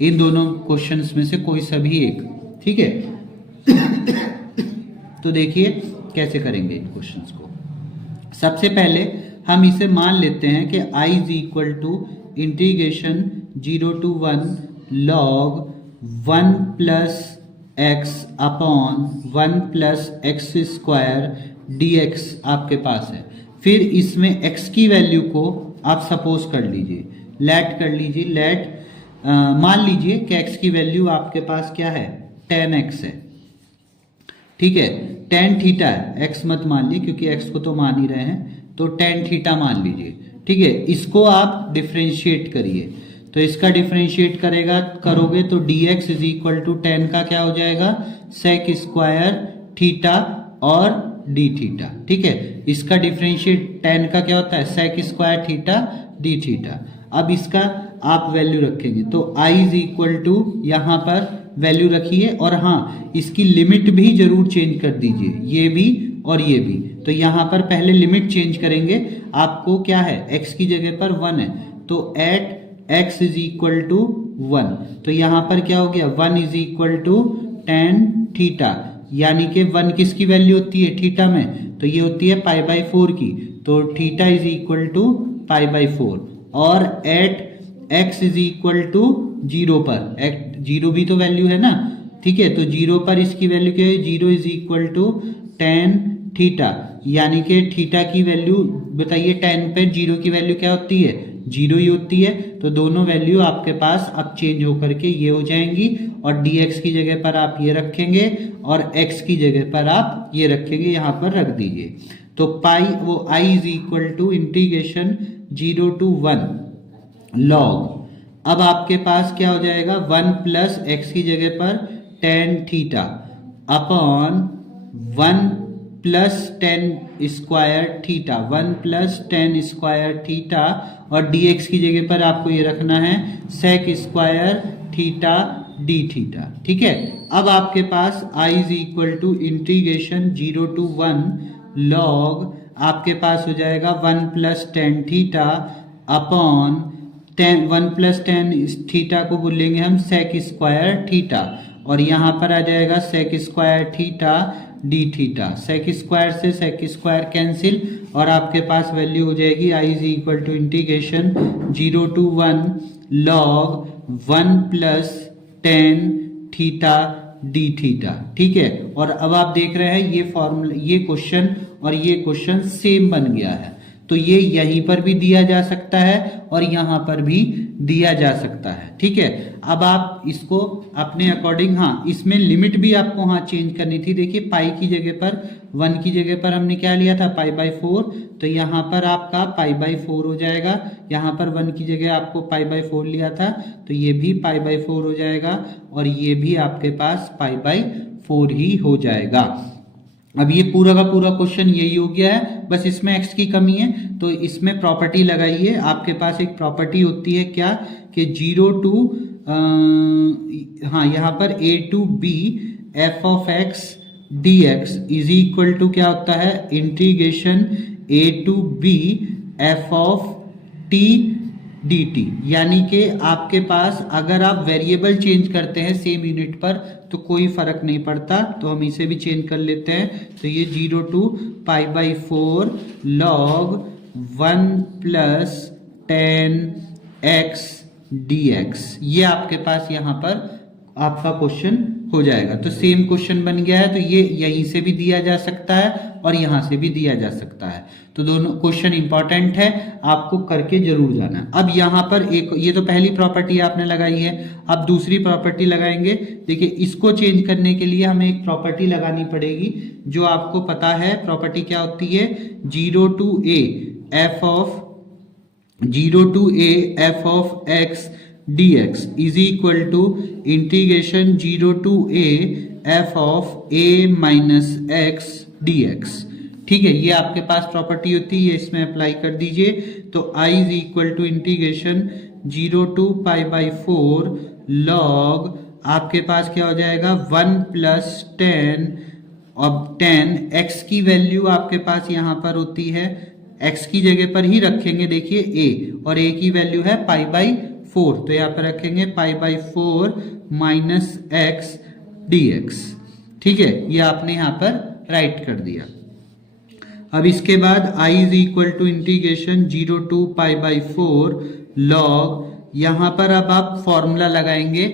इन दोनों क्वेश्चंस में से कोई सभी एक, ठीक है। तो देखिए कैसे करेंगे इन क्वेश्चंस को। सबसे पहले हम इसे मान लेते हैं कि i is equal to integration 0 to 1 log 1 plus x upon 1 plus x square dx आपके पास है। फिर इसमें x की वैल्यू को आप सपोज कर लीजिए, लेट कर लीजिए, मान लीजिए कि x की वैल्यू आपके पास क्या है, 10x है, ठीक है, tan थीटा है, x मत मान लीजिए क्योंकि x को तो मान ही रहे हैं, तो tan थीटा मान लीजिए, ठीक है। इसको आप डिफ्रेंशिएट करिए, तो इसका डिफ्रेंशिएट करोगे तो dx is equal to tan का क्या हो जाएगा, sec स्क्वायर थीटा और d थीटा, ठीक है। इसका डिफ्रेंशिएट tan का क्या होता है, sec square theta d theta. अब इसका आप वैल्यू रखेंगे तो i इज इक्वल टू यहाँ पर वैल्यू रखिए, और हाँ इसकी लिमिट भी जरूर चेंज कर दीजिए, ये भी और ये भी। तो यहाँ पर पहले लिमिट चेंज करेंगे, आपको क्या है, x की जगह पर 1 है, तो at x is equal to 1, तो यहाँ पर क्या हो गया, 1 is equal to tan theta, यानी कि 1 किसकी वैल्यू होती है थीटा में, तो ये होती है पाई बाई 4 की, तो theta is equal to pi by 4। और at x is equal to 0 पर, एट 0 भी तो वैल्यू है ना, ठीक है, तो 0 पर इसकी वैल्यू क्या है, 0 is equal to tan theta, यानी कि थीटा की वैल्यू बताइए, tan पे 0 की वैल्यू क्या होती है, 0 ही होती है। तो दोनों वैल्यू आपके पास अब चेंज होकर के ये हो जाएंगी, और dx की जगह पर आप ये रखेंगे और x की जगह पर आप ये रखेंगे, यहाँ पर रख दीजिए। तो पाई वो i is equal to integration 0 to 1 log, अब आपके पास क्या हो जाएगा, 1 प्लस x की जगह पर tan theta upon 1 plus tan square theta, 1 plus tan square theta, और dx की जगह पर आपको ये रखना है sec square theta d theta, ठीक है। अब आपके पास i is equal to integration 0 to 1 log आपके पास हो जाएगा 1 plus ten theta upon 1 plus ten theta को बोलेंगे हम सेक स्क्वायर थीटा, और यहाँ पर आ जाएगा sec square theta D theta. Sec square से सेक स्क्वायर कैंसिल, और आपके पास वैल्यू हो जाएगी I is equal to integration 0 to 1 log 1 plus ten theta D theta. ठीक है, और अब आप देख रहे हैं ये फॉर्मूला, ये क्वेश्चन और ये क्वेश्चन सेम बन गया है, तो ये यहीं पर भी दिया जा सकता है और यहाँ पर भी दिया जा सकता है। ठीक है, अब आप इसको अपने अकॉर्डिंग, हाँ इसमें लिमिट भी आपको हाँ चेंज करनी थी। देखिए पाई की जगह पर 1 की जगह पर हमने क्या लिया था, पाई बाई 4, तो यहाँ पर आपका पाई बाई 4 हो जाएगा। यहाँ पर 1 की जगह आपको पाई बाई 4 लिया था, तो ये भी पाई बाई 4 हो जाएगा, और ये भी आपके पास पाई बाई 4 ही हो जाएगा। अब ये पूरा का पूरा क्वेश्चन यही हो गया है, बस इसमें x की कमी है, तो इसमें प्रॉपर्टी लगाइए। आपके पास एक प्रॉपर्टी होती है क्या, कि 0 to हाँ यहाँ पर a to b f of x dx is equal to क्या होता है, integration a to b f of t dt। यानी कि आपके पास अगर आप वेरिएबल चेंज करते हैं सेम यूनिट पर तो कोई फर्क नहीं पड़ता, तो हम इसे भी चेंज कर लेते हैं। तो ये 0 to pi by 4 log 1 plus ten x dx, ये आपके पास यहाँ पर आपका क्वेश्चन हो जाएगा। तो सेम क्वेश्चन बन गया है, तो ये यहीं से भी दिया जा सकता है और यहाँ से भी दिया जा सकता है, तो दोनों क्वेश्चन इंपॉर्टेंट है, आपको करके जरूर जाना। अब यहाँ पर एक, ये तो पहली प्रॉपर्टी आपने लगाई है, अब दूसरी प्रॉपर्टी लगाएंगे। देखिए इसको चेंज करने के लिए हमें एक प्रॉपर्टी लगानी पड़ेगी, जो आपको पता है प्रॉपर्टी क्या होती है, 0 to a f of x dx is equal to integration 0 to a f of a minus x dx। ठीक है, ये आपके पास प्रॉपर्टी होती है, इसमें अप्लाई कर दीजिए। तो i is equal to integration 0 to pi by 4 log आपके पास क्या हो जाएगा, 1 प्लस टेन, अब 10 x की वैल्यू आपके पास यहाँ पर होती है, x की जगह पर ही रखेंगे, देखिए a, और a की वैल्यू है पाई बाई 4, तो यहाँ पर रखेंगे पाई बाई 4 माइनस एक्स dx। ठीक है, ये आपने यहाँ पर राइट कर दिया। अब इसके बाद i is equal to integration 0 to pi by 4 log, यहाँ पर अब आप फॉर्मूला लगाएंगे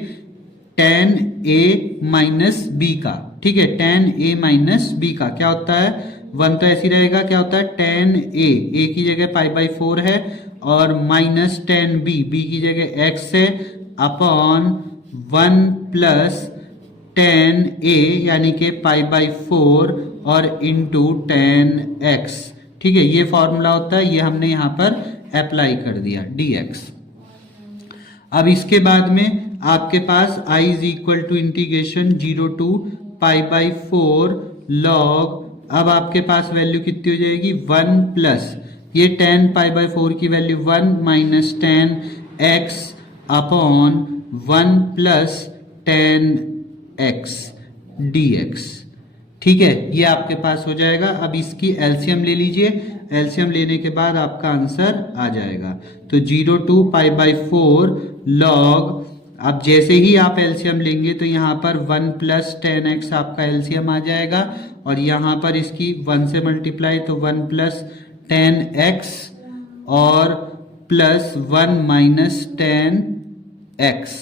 tan a माइनस बी का। ठीक है, tan a माइनस बी का क्या होता है, 1 तो ऐसी रहेगा, क्या होता है tan a की जगह पाई बाई 4 है, और माइनस tan b की जगह x है, अपॉन 1 प्लस tan a यानी कि पाई बाई 4 और इंटू tan x। ठीक है, ये फॉर्मूला होता है, ये हमने यहाँ पर अप्लाई कर दिया dx। अब इसके बाद में आपके पास i is equal to integration 0 to pi by 4 log, अब आपके पास वैल्यू कितनी हो जाएगी, 1 प्लस ये tan पाई बाई 4 की value 1 minus tan x upon 1 plus tan x dx। ठीक है, ये आपके पास हो जाएगा। अब इसकी एलसीएम ले लीजिए, एलसीएम लेने के बाद आपका आंसर आ जाएगा। तो 0 to पाई बाई 4 log, अब जैसे ही आप एलसीएम लेंगे तो यहाँ पर 1 प्लस टेन एक्स आपका एलसीएम आ जाएगा, और यहाँ पर इसकी 1 से मल्टीप्लाई, तो 1 प्लस टेन एक्स और प्लस 1 माइनस टेन एक्स।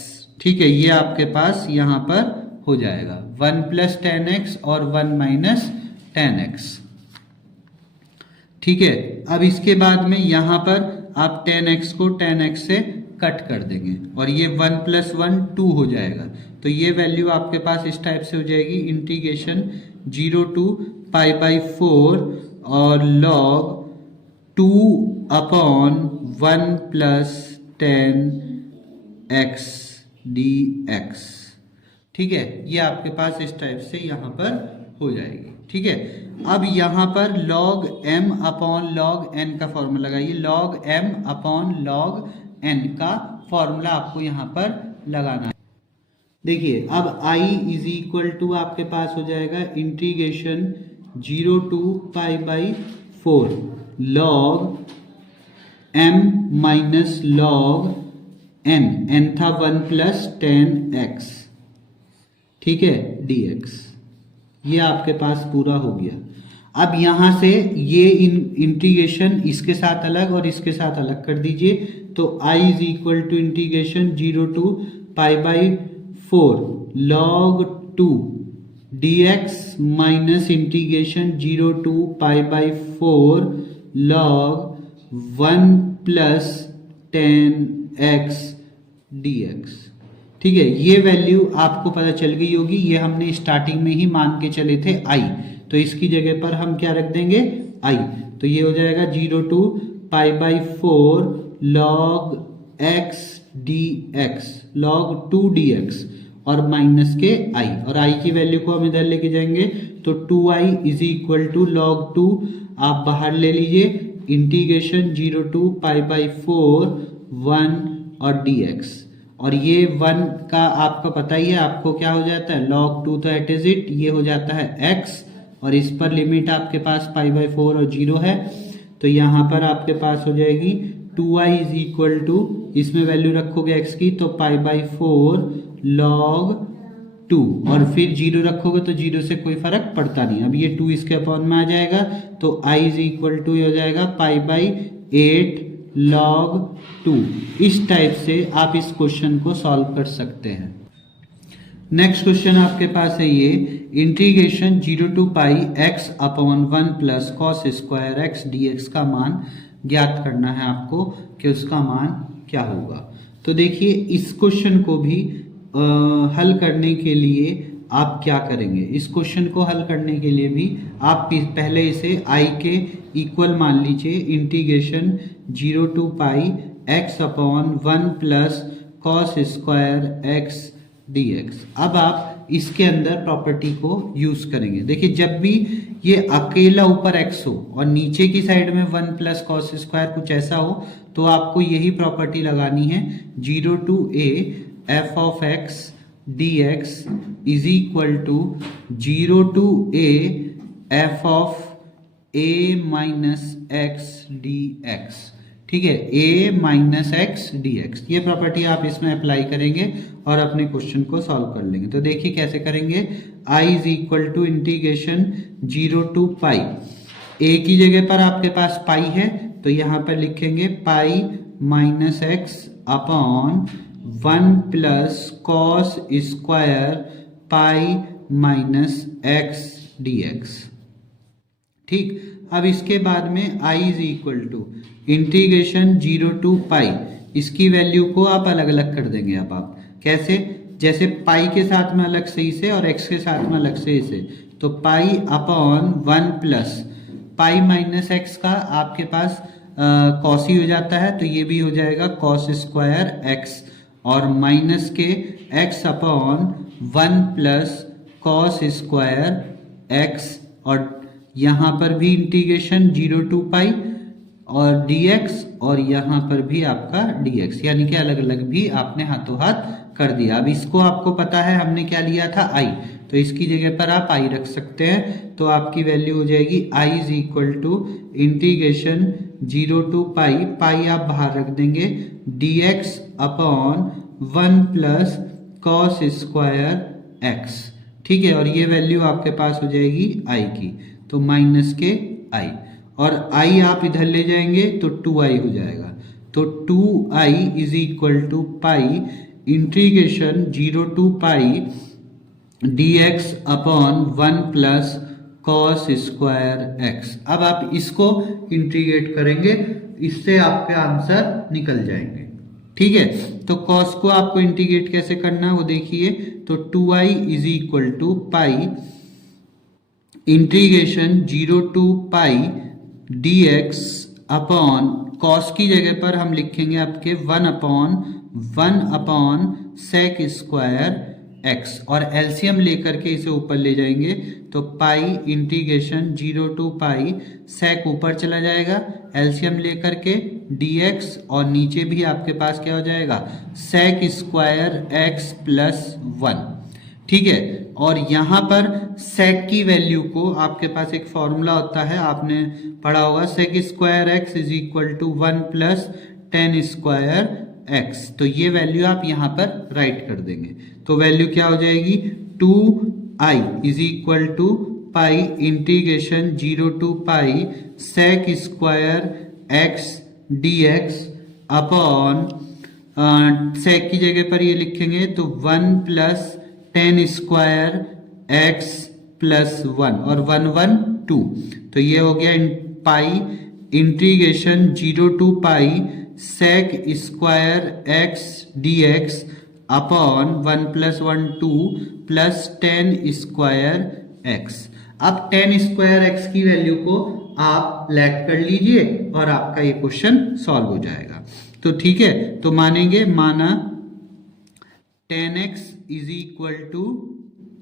ठीक है, ये आपके पास यहाँ पर हो जाएगा 1 प्लस टेन एक्स और 1 माइनस टेन एक्स। ठीक है, अब इसके बाद में यहाँ पर आप टेन एक्स को टेन एक्स से कट कर देंगे, और ये 1 प्लस 1 2 हो जाएगा, तो ये वैल्यू आपके पास इस टाइप से हो जाएगी, इंटीग्रेशन 0 to पाई बाई 4 और log 2 upon 1 plus ten x dx। ठीक है, ये आपके पास इस टाइप से यहाँ पर हो जाएगी। ठीक है, अब यहाँ पर log m upon log n का फॉर्मूला लगाइए, log m upon log n का फॉर्मूला आपको यहाँ पर लगाना है। देखिए अब i इज इक्वल टू आपके पास हो जाएगा integration 0 to pi by 4 log m minus log n था 1 प्लस 10x, ठीक है, dx। ये आपके पास पूरा हो गया। अब यहां से ये इंटीग्रेशन इसके साथ अलग और इसके साथ अलग कर दीजिए, तो I is equal to integration 0 to pi by 4 log 2 dx minus integration 0 to pi by 4 log 1 plus 10x dx। ठीक है, ये वैल्यू आपको पता चल गई होगी, ये हमने स्टार्टिंग में ही मान के चले थे I, तो इसकी जगह पर हम क्या रख देंगे I, तो ये हो जाएगा 0 to pi by 4 log x dx log 2 dx और माइनस के I, और I की वैल्यू को हम इधर लेके जाएंगे तो 2I is equal to log 2 आप बाहर ले लीजिए, इंटीग्रेशन 0 टू पाई बाई 4 1 और dx, और ये 1 का आपका पता ही है, आपको क्या हो जाता है log 2 तो एट इज इट, ये हो जाता है x, और इस पर लिमिट आपके पास पाई बाई 4 और 0 है, तो यहाँ पर आपके पास हो जाएगी 2i इज इक्वल टू, इसमें वैल्यू रखोगे x की तो पाई बाई 4 log 2, और फिर 0 रखोगे तो 0 से कोई फर्क पड़ता नहीं। अब ये 2 इसके अपॉन में आ जाएगा तो i इज इक्वल टू हो जाएगा पाई बाई 8 log 2। इस टाइप से आप इस क्वेश्चन को सॉल्व कर सकते हैं। नेक्स्ट क्वेश्चन आपके पास है ये, integration 0 to pi x upon 1 plus cos square x dx का मान ज्ञात करना है आपको कि उसका मान क्या होगा। तो देखिए इस क्वेश्चन को भी हल करने के लिए आप क्या करेंगे, इस क्वेश्चन को हल करने के लिए भी आप पहले इसे I के इक्वल मान लीजिए, integration 0 to pi x upon 1 plus cos square x dx। अब आप इसके अंदर प्रॉपर्टी को यूज करेंगे। देखिए जब भी ये अकेला ऊपर x हो और नीचे की साइड में 1 प्लस कॉस स्क्वायर कुछ ऐसा हो तो आपको यही प्रॉपर्टी लगानी है, 0 to a f of x dx is equal to 0 to a f of a minus x dx। ठीक है, a माइनस एक्स dx, ये प्रॉपर्टी आप इसमें अप्लाई करेंगे और अपने क्वेश्चन को सॉल्व कर लेंगे। तो देखिए कैसे करेंगे, I is equal to integration 0 to pi, a की जगह पर आपके पास पाई है तो यहाँ पर लिखेंगे pi minus X upon 1 plus cos square pi minus x dx। ठीक, अब इसके बाद में I is equal to integration 0 to pi, इसकी वैल्यू को आप अलग अलग कर देंगे। अब आप कैसे, जैसे पाई के साथ में अलग से इसे और x के साथ में अलग से इसे, तो pi upon 1 plus pi minus x का आपके पास कॉस ही हो जाता है तो ये भी हो जाएगा कॉस स्क्वायर x, और माइनस के x upon 1 plus cos square x, और यहाँ पर भी इंटीग्रेशन 0 टू पाई और dx, और यहाँ पर भी आपका dx, यानी कि अलग अलग भी आपने हाथों हाथ कर दिया। अब इसको आपको पता है हमने क्या लिया था I, तो इसकी जगह पर आप I रख सकते हैं, तो आपकी वैल्यू हो जाएगी I is equal to integration 0 to pi, pi आप बाहर रख देंगे, dx upon 1 plus cos square x। ठीक है, और ये वैल्यू आपके पास हो जाएगी I की, तो माइनस के I, और I आप इधर ले जाएंगे तो 2I हो जाएगा, तो 2I is equal to pi integration 0 to pi dx upon 1 plus cos square x। अब आप इसको इंटीग्रेट करेंगे, इससे आपके आंसर निकल जाएंगे। ठीक है, तो कॉस को आपको इंटीग्रेट कैसे करना है वो देखिए, तो 2I is equal to pi integration 0 to pi dx upon cos की जगह पर हम लिखेंगे आपके 1 अपॉन सेक स्क्वायर x, और एलसीएम लेकर के इसे ऊपर ले जाएंगे तो पाई इंटीग्रेशन 0 टू पाई सेक ऊपर चला जाएगा, एलसीएम लेकर के dx, और नीचे भी आपके पास क्या हो जाएगा सेक स्क्वायर x प्लस 1। ठीक है, और यहाँ पर sec की वैल्यू को आपके पास एक फॉर्मूला होता है, आपने पढ़ा होगा, sec square x is equal to 1 plus tan square x. तो ये वैल्यू आप यहाँ पर राइट कर देंगे, तो वैल्यू क्या हो जाएगी 2i is equal to pi integration 0 to pi sec square x dx upon sec की जगह पर ये लिखेंगे तो 1 plus tan square x plus 1 और 1 1 2, तो ये हो गया pi integration 0 to pi sec square x dx upon 1 plus 1 2 plus tan square x. अब टेन स्क्वायर एक्स की वैल्यू को आप लेट कर लीजिए और आपका ये क्वेश्चन सॉल्व हो जाएगा। तो ठीक है, तो मानेंगे, माना tan x is equal to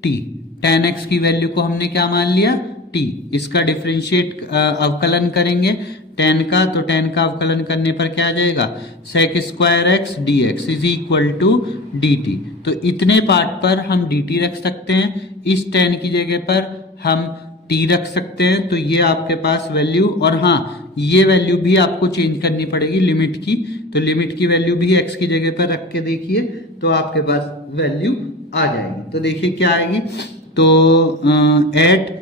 t. Tan x की वैल्यू को हमने क्या मान लिया, टी। इसका डिफरेंशिएट अवकलन करेंगे टेन का, तो टेन का अवकलन करने पर क्या आ जाएगा, sec square x d x is equal to d t. तो इतने पार्ट पर हम डी टी रख सकते हैं, इस टेन की जगह पर हम टी रख सकते हैं, तो ये आपके पास वैल्यू, और हाँ ये वैल्यू भी आपको चेंज करनी पड़ेगी लिमिट की, तो लिमिट की वैल्यू भी x की जगह पर रख के देखिए तो आपके पास वैल्यू आ जाएगी। तो देखिए क्या आएगी, तो at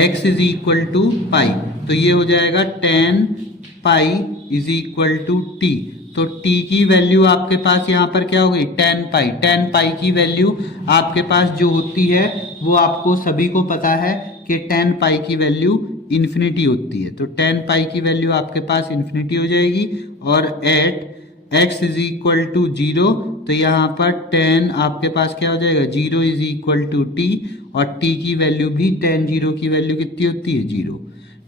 x is equal to pi, तो ये हो जाएगा ten pi is equal to T. तो t की वैल्यू आपके पास यहाँ पर क्या हो गई, टेन पाई। टेन पाई की वैल्यू आपके पास जो होती है वो आपको सभी को पता है कि टेन पाई की वैल्यू इन्फिनिटी होती है, तो टेन पाई की वैल्यू आपके पास इन्फिनिटी हो जाएगी। और at x is equal to 0, तो यहाँ पर टेन आपके पास क्या हो जाएगा, 0 इज इक्वल टू टी, और t की वैल्यू भी टेन 0 की वैल्यू कितनी होती है, 0।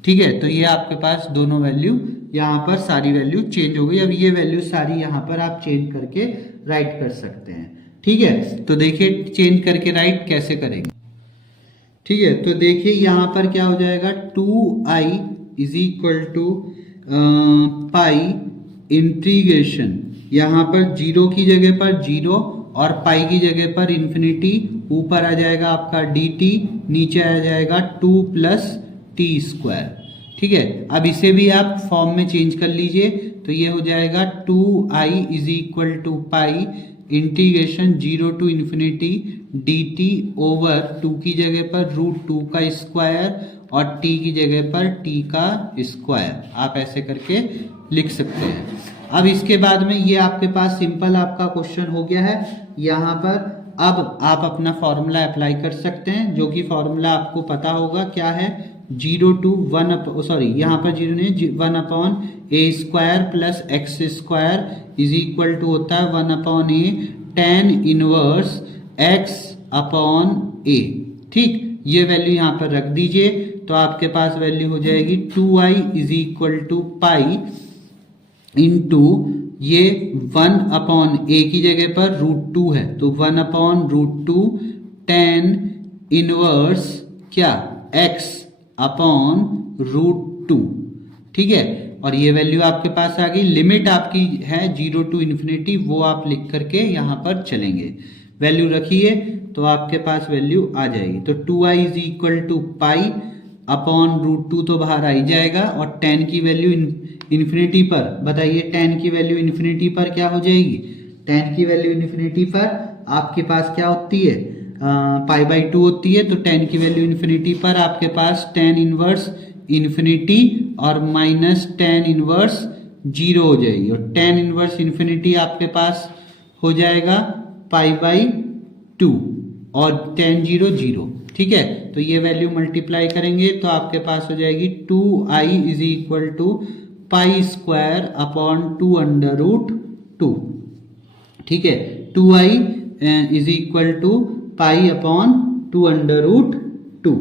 ठीक है, तो ये आपके पास दोनों वैल्यू यहाँ पर सारी वैल्यू चेंज हो गई। अब ये वैल्यू सारी यहाँ पर आप चेंज करके राइट कर सकते हैं। ठीक है, तो देखिए चेंज करके राइट कैसे करेंगे। ठीक है, तो देखिए यहाँ पर क्या हो जाएगा, 2i is equal to pi integration, यहाँ पर 0 की जगह पर 0 और पाई की जगह पर इन्फिनिटी, ऊपर आ जाएगा आपका dt, नीचे आ जाएगा 2 प्लस टी स्क्वायर। ठीक है, अब इसे भी आप फॉर्म में चेंज कर लीजिए, तो ये हो जाएगा 2i is equal to pi integration 0 to infinity dt over 2 की जगह पर √2 का स्क्वायर और t की जगह पर t का स्क्वायर, आप ऐसे करके लिख सकते हैं। अब इसके बाद में ये आपके पास सिंपल आपका क्वेश्चन हो गया है। यहाँ पर अब आप अपना फॉर्मूला अप्लाई कर सकते हैं, जो कि फॉर्मूला आपको पता होगा क्या है, 0 टू 1 सॉरी यहाँ पर 0 नहीं, 1 upon a square plus x square is equal to होता है 1 upon a tan inverse x upon a. ठीक, ये वैल्यू यहाँ पर रख दीजिए, तो आपके पास वैल्यू हो जाएगी 2i is equal to pi into ये 1 अपॉन ए की जगह पर √2 है, तो 1 अपॉन √2 टेन इनवर्स क्या x अपॉन √2। ठीक है, और ये वैल्यू आपके पास आ गई। लिमिट आपकी है 0 टू इन्फिनिटी, वो आप लिख करके यहाँ पर चलेंगे, वैल्यू रखिए तो आपके पास वैल्यू आ जाएगी। तो 2i is equal to pi upon √2 तो बाहर आ ही जाएगा, और 10 की वैल्यू इन्फिनिटी पर, बताइए 10 की वैल्यू इन्फिनिटी पर क्या हो जाएगी, 10 की वैल्यू इन्फिनिटी पर आपके पास क्या होती है, पाई बाई 2 होती है, तो 10 की वैल्यू इन्फिनिटी पर आपके पास 10 इनवर्स इन्फिनिटी और माइनस 10 इनवर्स 0 हो जाएगी, और 10 इनवर्स इन्फिनिटी आपके पास हो जाएगा पाई बाई 2 और 10 0 0। ठीक है, तो ये वैल्यू मल्टीप्लाई करेंगे तो आपके पास हो जाएगी 2i is equal to pi square upon 2 under root 2। ठीक है, 2i is equal to pi upon 2 under root 2।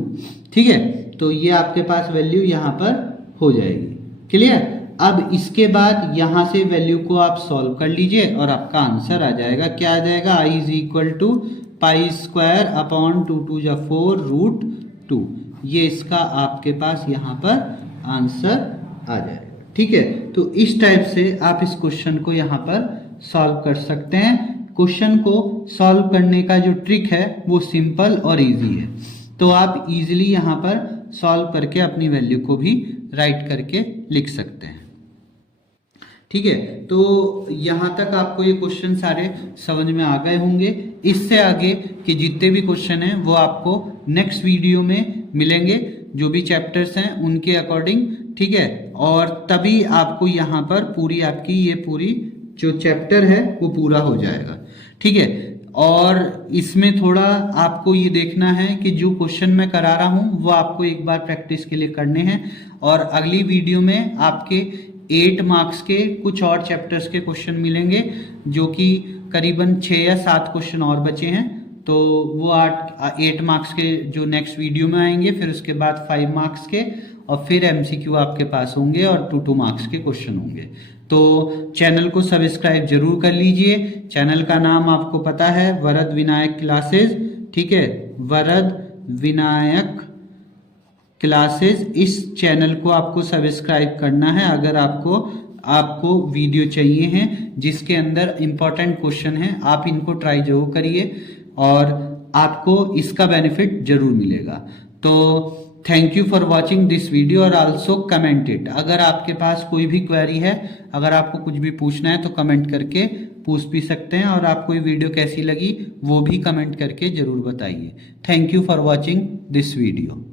ठीक है, तो ये आपके पास वैल्यू यहाँ पर हो जाएगी। क्लियर, अब इसके बाद यहाँ से वैल्यू को आप सॉल्व कर लीजिए और आपका आंसर आ जाएगा। क्या आ जाएगा, i is equal to pi square upon 2 2 जा 4 रूट 2। ये इसका आपके पास यहाँ पर आंसर आ जाएगा। ठीक है, तो इस टाइप से आप इस क्वेश्चन को यहाँ पर सॉल्व कर सकते हैं। क्वेश्चन को सॉल्व करने का जो ट्रिक है वो सिंपल और इजी है, तो आप इजीली यहाँ पर सॉल्व करके अपनी वैल्यू को भी राइट करके लिख सकते हैं। ठीक है, तो यहाँ तक आपको ये क्वेश्चन सारे समझ में आ गए होंगे। इससे आगे के जितने भी क्वेश्चन हैं वो आपको नेक्स्ट वीडियो में मिलेंगे, जो भी चैप्टर्स हैं उनके अकॉर्डिंग। ठीक है, और तभी आपको यहाँ पर पूरी आपकी ये पूरी जो चैप्टर है वो पूरा हो जाएगा। ठीक है, और इसमें थोड़ा आपको ये देखना है कि जो क्वेश्चन मैं करा रहा हूँ वो आपको एक बार प्रैक्टिस के लिए करने हैं, और अगली वीडियो में आपके 8 मार्क्स के कुछ और चैप्टर्स के क्वेश्चन मिलेंगे, जो कि करीबन 6 या 7 क्वेश्चन और बचे हैं। तो वो 8 मार्क्स के जो नेक्स्ट वीडियो में आएंगे, फिर उसके बाद 5 मार्क्स के, और फिर एमसीक्यू आपके पास होंगे और 2 मार्क्स के क्वेश्चन होंगे। तो चैनल को सब्सक्राइब जरूर कर लीजिए। चैनल का नाम आपको पता है, वरद विनायक क्लासेस। ठीक है, वरद विनायक क्लासेस, इस चैनल को आपको सब्सक्राइब करना है अगर आपको वीडियो चाहिए हैं जिसके अंदर इंपॉर्टेंट क्वेश्चन हैं। आप इनको ट्राई जरूर करिए और आपको इसका बेनिफिट जरूर मिलेगा। तो thank you for watching this video और आल्सो कमेंट इट। अगर आपके पास कोई भी क्वेरी है, अगर आपको कुछ भी पूछना है तो कमेंट करके पूछ भी सकते हैं, और आपको ये वीडियो कैसी लगी वो भी कमेंट करके जरूर बताइए। Thank you for watching this video.